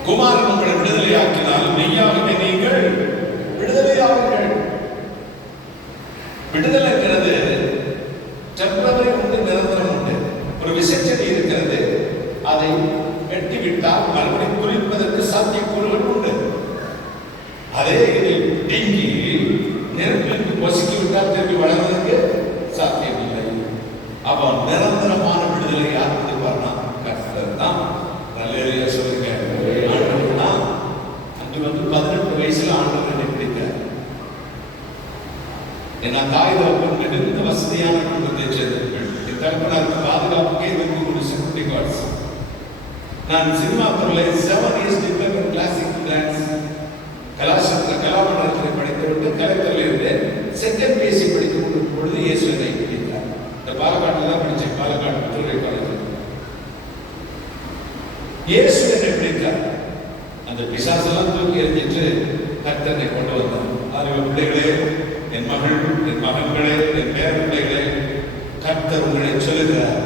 குமாரன் உங்களை விடுதலையாக்கினால் மெய்யாகவே நீங்கள் விடுதலையாவீர்கள். விடுதலைங்கிறது டெம்பரரி உண்டு, நிரந்தரம் உண்டு. ஒரு விசைச்செடி இருக்கிறது, அதை வெட்டிவிட்டால் மறுபடியும் குறிப்பதற்கு சாத்தியக்கூறுகள் உண்டு. அதே இதில் டெங்கி நெருப்பிற்கு பொசுக்கி விட்டால் திரும்பி வளர்வதற்கு சாத்தியம் இல்லை. அப்போ நிரந்தரமான விடுதலை யார் கொடுப்பார்னா கர்த்தர் தான். நல்ல சொல்லுங்க. ஆண்டவர் தான். அங்கு 18 வயசுல ஆண்டவர் என்னை பிடித்தார். என் தாய் தகப்பன் மிகுந்த வசதியான குடும்பத்தை சேர்ந்தவர்கள். என் தகப்பனாருக்கு பாதுகாப்புக்கே 2 செக்யூரிட்டி கார்ட்ஸ். நான் சினிமா துறையில் 7 years டிப்ளமோ கிளாசிக் டான்ஸ் கலாசாரத்தில் கலாமண்டலத்தில் படித்துவிட்டு கலைத்துறையில் இருந்தேன். செகண்ட் பிஎஸ்சி படிக்கும் பொழுது இயேசு என்னை பிடித்தார். இந்த பாலக்காட்டில் தான் படித்தேன், பாலக்காடு புத்துறை காலேஜ். இயேசு என்னை பிடித்தார். அந்த பிசாசெல்லாம் தூக்கி எறிஞ்சிட்டு கர்த்தனை கொண்டு வந்தார். அது பிள்ளைகளே, என் மகள், என் மகன்களே, என் பேர பிள்ளைகளே, கர்த்தர் உங்களை சொல்லுகிறார்,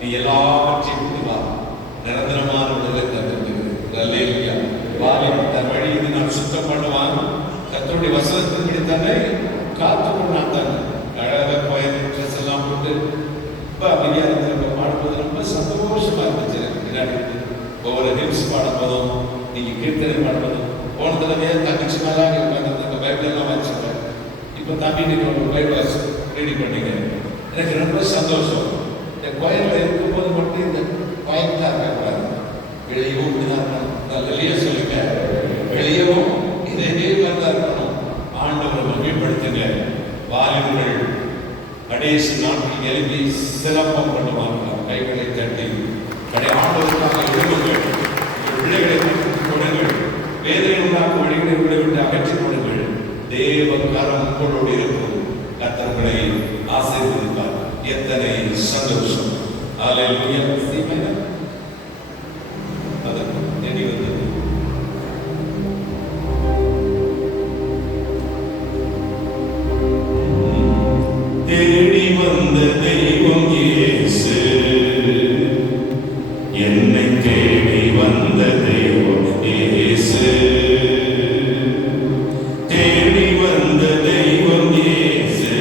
நீ எல்லாவற்றையும் விட்டு வா, நிரந்தரமான விடுதலை தருகிறேன். தன் வழி இது நான் சுத்தம் பண்ணுவான். கர்த்தருடைய வசனத்தின்படி தானே காத்து கொண்டான். தானே அழகாக கோயில் ட்ரெஸ் எல்லாம் போட்டு அமைதியாக பாடும்போது ரொம்ப சந்தோஷமா இருந்துச்சு. எனக்கு ஒவ்வொரு ஹிம்ஸ் பாடும்போதும், நீங்க கீர்த்தனை பாடும்போதும், போன தடவையே தங்கச்சி மேலே உட்காந்து பைபிள் எல்லாம் வாசிப்பேன். இப்போ தம்பி நீங்க ஒரு பைபிள் ரெடி பண்ணீங்க. எனக்கு ரொம்ப சந்தோஷம். இந்த கோயிலில் இருக்கும்போது மட்டும் இந்த பயத்தான் இருக்கக்கூடாது, வெளியவும் இப்படிதான் இருக்கணும். வெளியே சொல்லுங்க, வெளியவும் இதே மாதிரிதான் இருக்கணும். ஆண்டவரை மகிழ்படுத்துங்க. வாலிபர்கள் கடைசி நாட்டில் எழுதி சிறப்பம் பண்ணுவாங்க. கைகளை தட்டி ஆண்டவருக்காக எழுதுங்கள். பிள்ளைகளை கொடுங்கள். வேதனை உண்டாக்கும் வழிகளை உங்களை விட்டு அகற்றிக் கொடுங்கள். தேவ கரம் உங்களோடு இருக்கும். கர்த்தர்களை ஆசீர்வதிப்பார். எத்தனை சந்தோஷம். அல்லேலூயா. தேடி வந்த தெய்வம் இயேசு, என்னை தேடி வந்த தெய்வம் இயேசு, தேடி வந்த தெய்வம் இயேசு,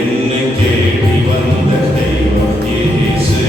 என்னை தேடி வந்த தெய்வம் இயேசு.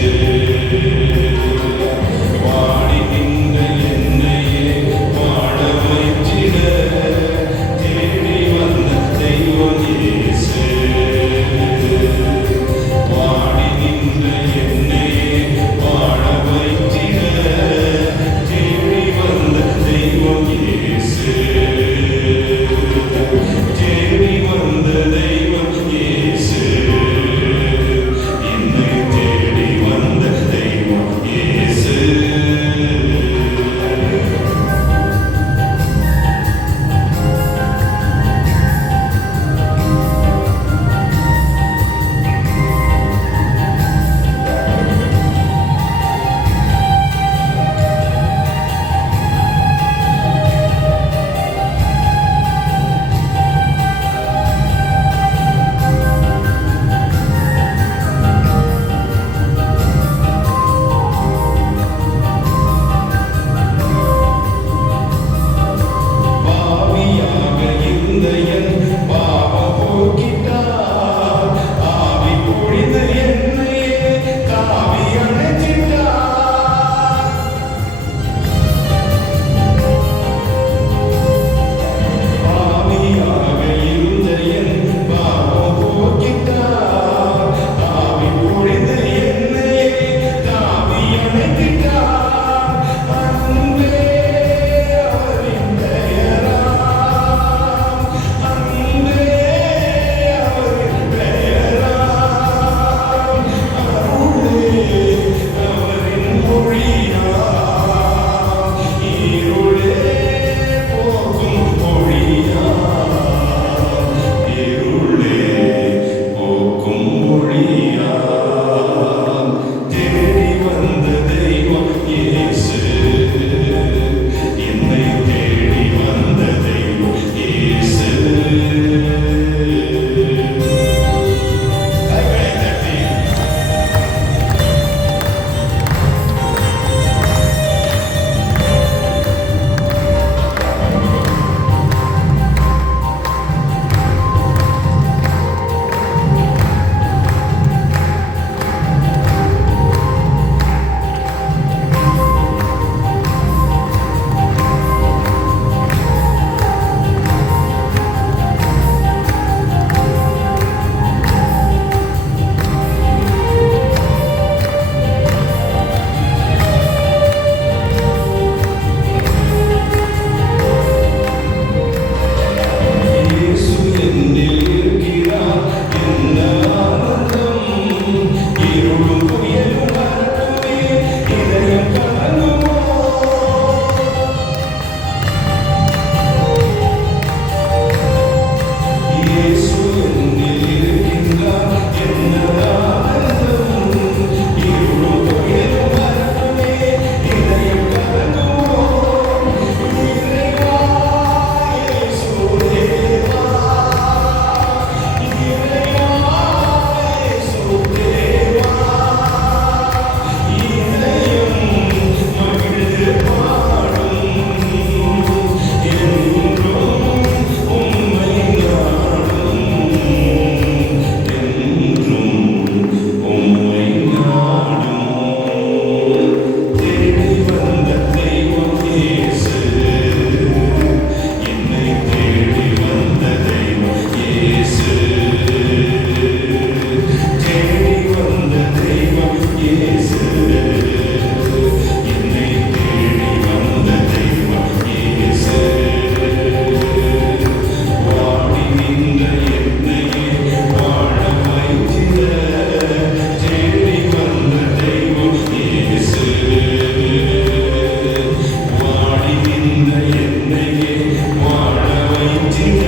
செய்த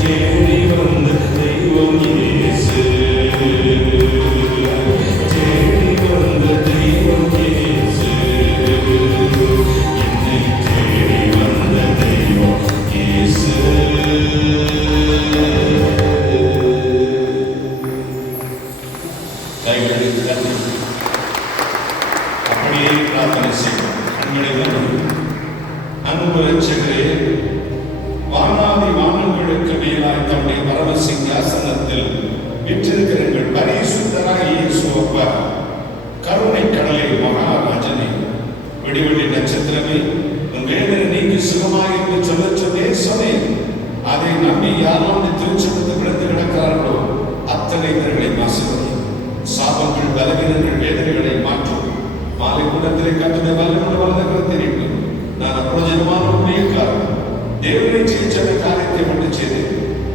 தேடி வந்த தெய்வம் இயேசு. தேடி வந்த தெய்வம் இயேசு. என்னை தேடி வந்த தெய்வம் இயேசு. கைகளை தட்டி அப்படியே பிரார்த்தனை செய்வோம். கண்களை மூடி. அன்பு இரட்சகரே, வானாதி வானங்களுக்கு மேலாய் தம்முடைய பரம சிங்காசனத்தில் வீற்றிருக்கிற எங்கள் பரிசுத்தராகிய இயேசு அப்பா, கருணை கடலை மகாராஜனே, விடிவெள்ளி நட்சத்திரமே, உன் வேதனை நீங்கி சுகமாய் என்று சொல்ல சொன்னேன். அதை நம்பி யாரும் திருச்சபத்தில் விழுந்து கிடக்கிறார்களோ அத்தனை பேர்களை ஆசீர்வதி. சாபங்கள், பலவீனங்கள், வேதனைகளை மாற்றும். மாலை கூட்டத்திலே கர்த்தருடைய வல்லமையுள்ள வல்லகரத்தை நீட்டு. நான் அப்பிரயோஜனமான ஊழியக்காரன். தேவனை செய்ய காரியத்தை மட்டும் செய்து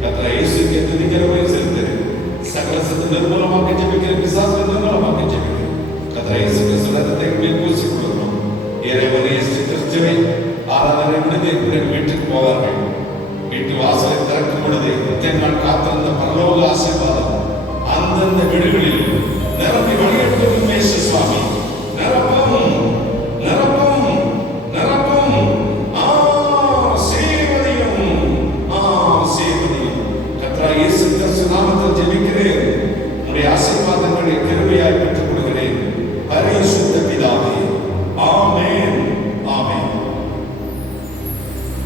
கர்த்தர் இயேசுவுக்கு துதிக்கிறவரை செலுத்தேன். சகல சத்து நிர்மூலமாக ஜெபிக்கிற பிசாசு நிர்மூலமாக ஜெபிக்கிறேன். கர்த்தர் இயேசு கிறிஸ்துவை மேல் பூசிக் கொள்கிறோம். இறைவனை கிறிஸ்துவை ஆராதனை முடிந்து பிறகு வீட்டுக்கு போவார்கள். வீட்டு வாசலை திறக்கும் பொழுது இத்தனை நாள் காத்திருந்த பரலோக ஆசீர்வாதம் அந்தந்த வீடுகளில்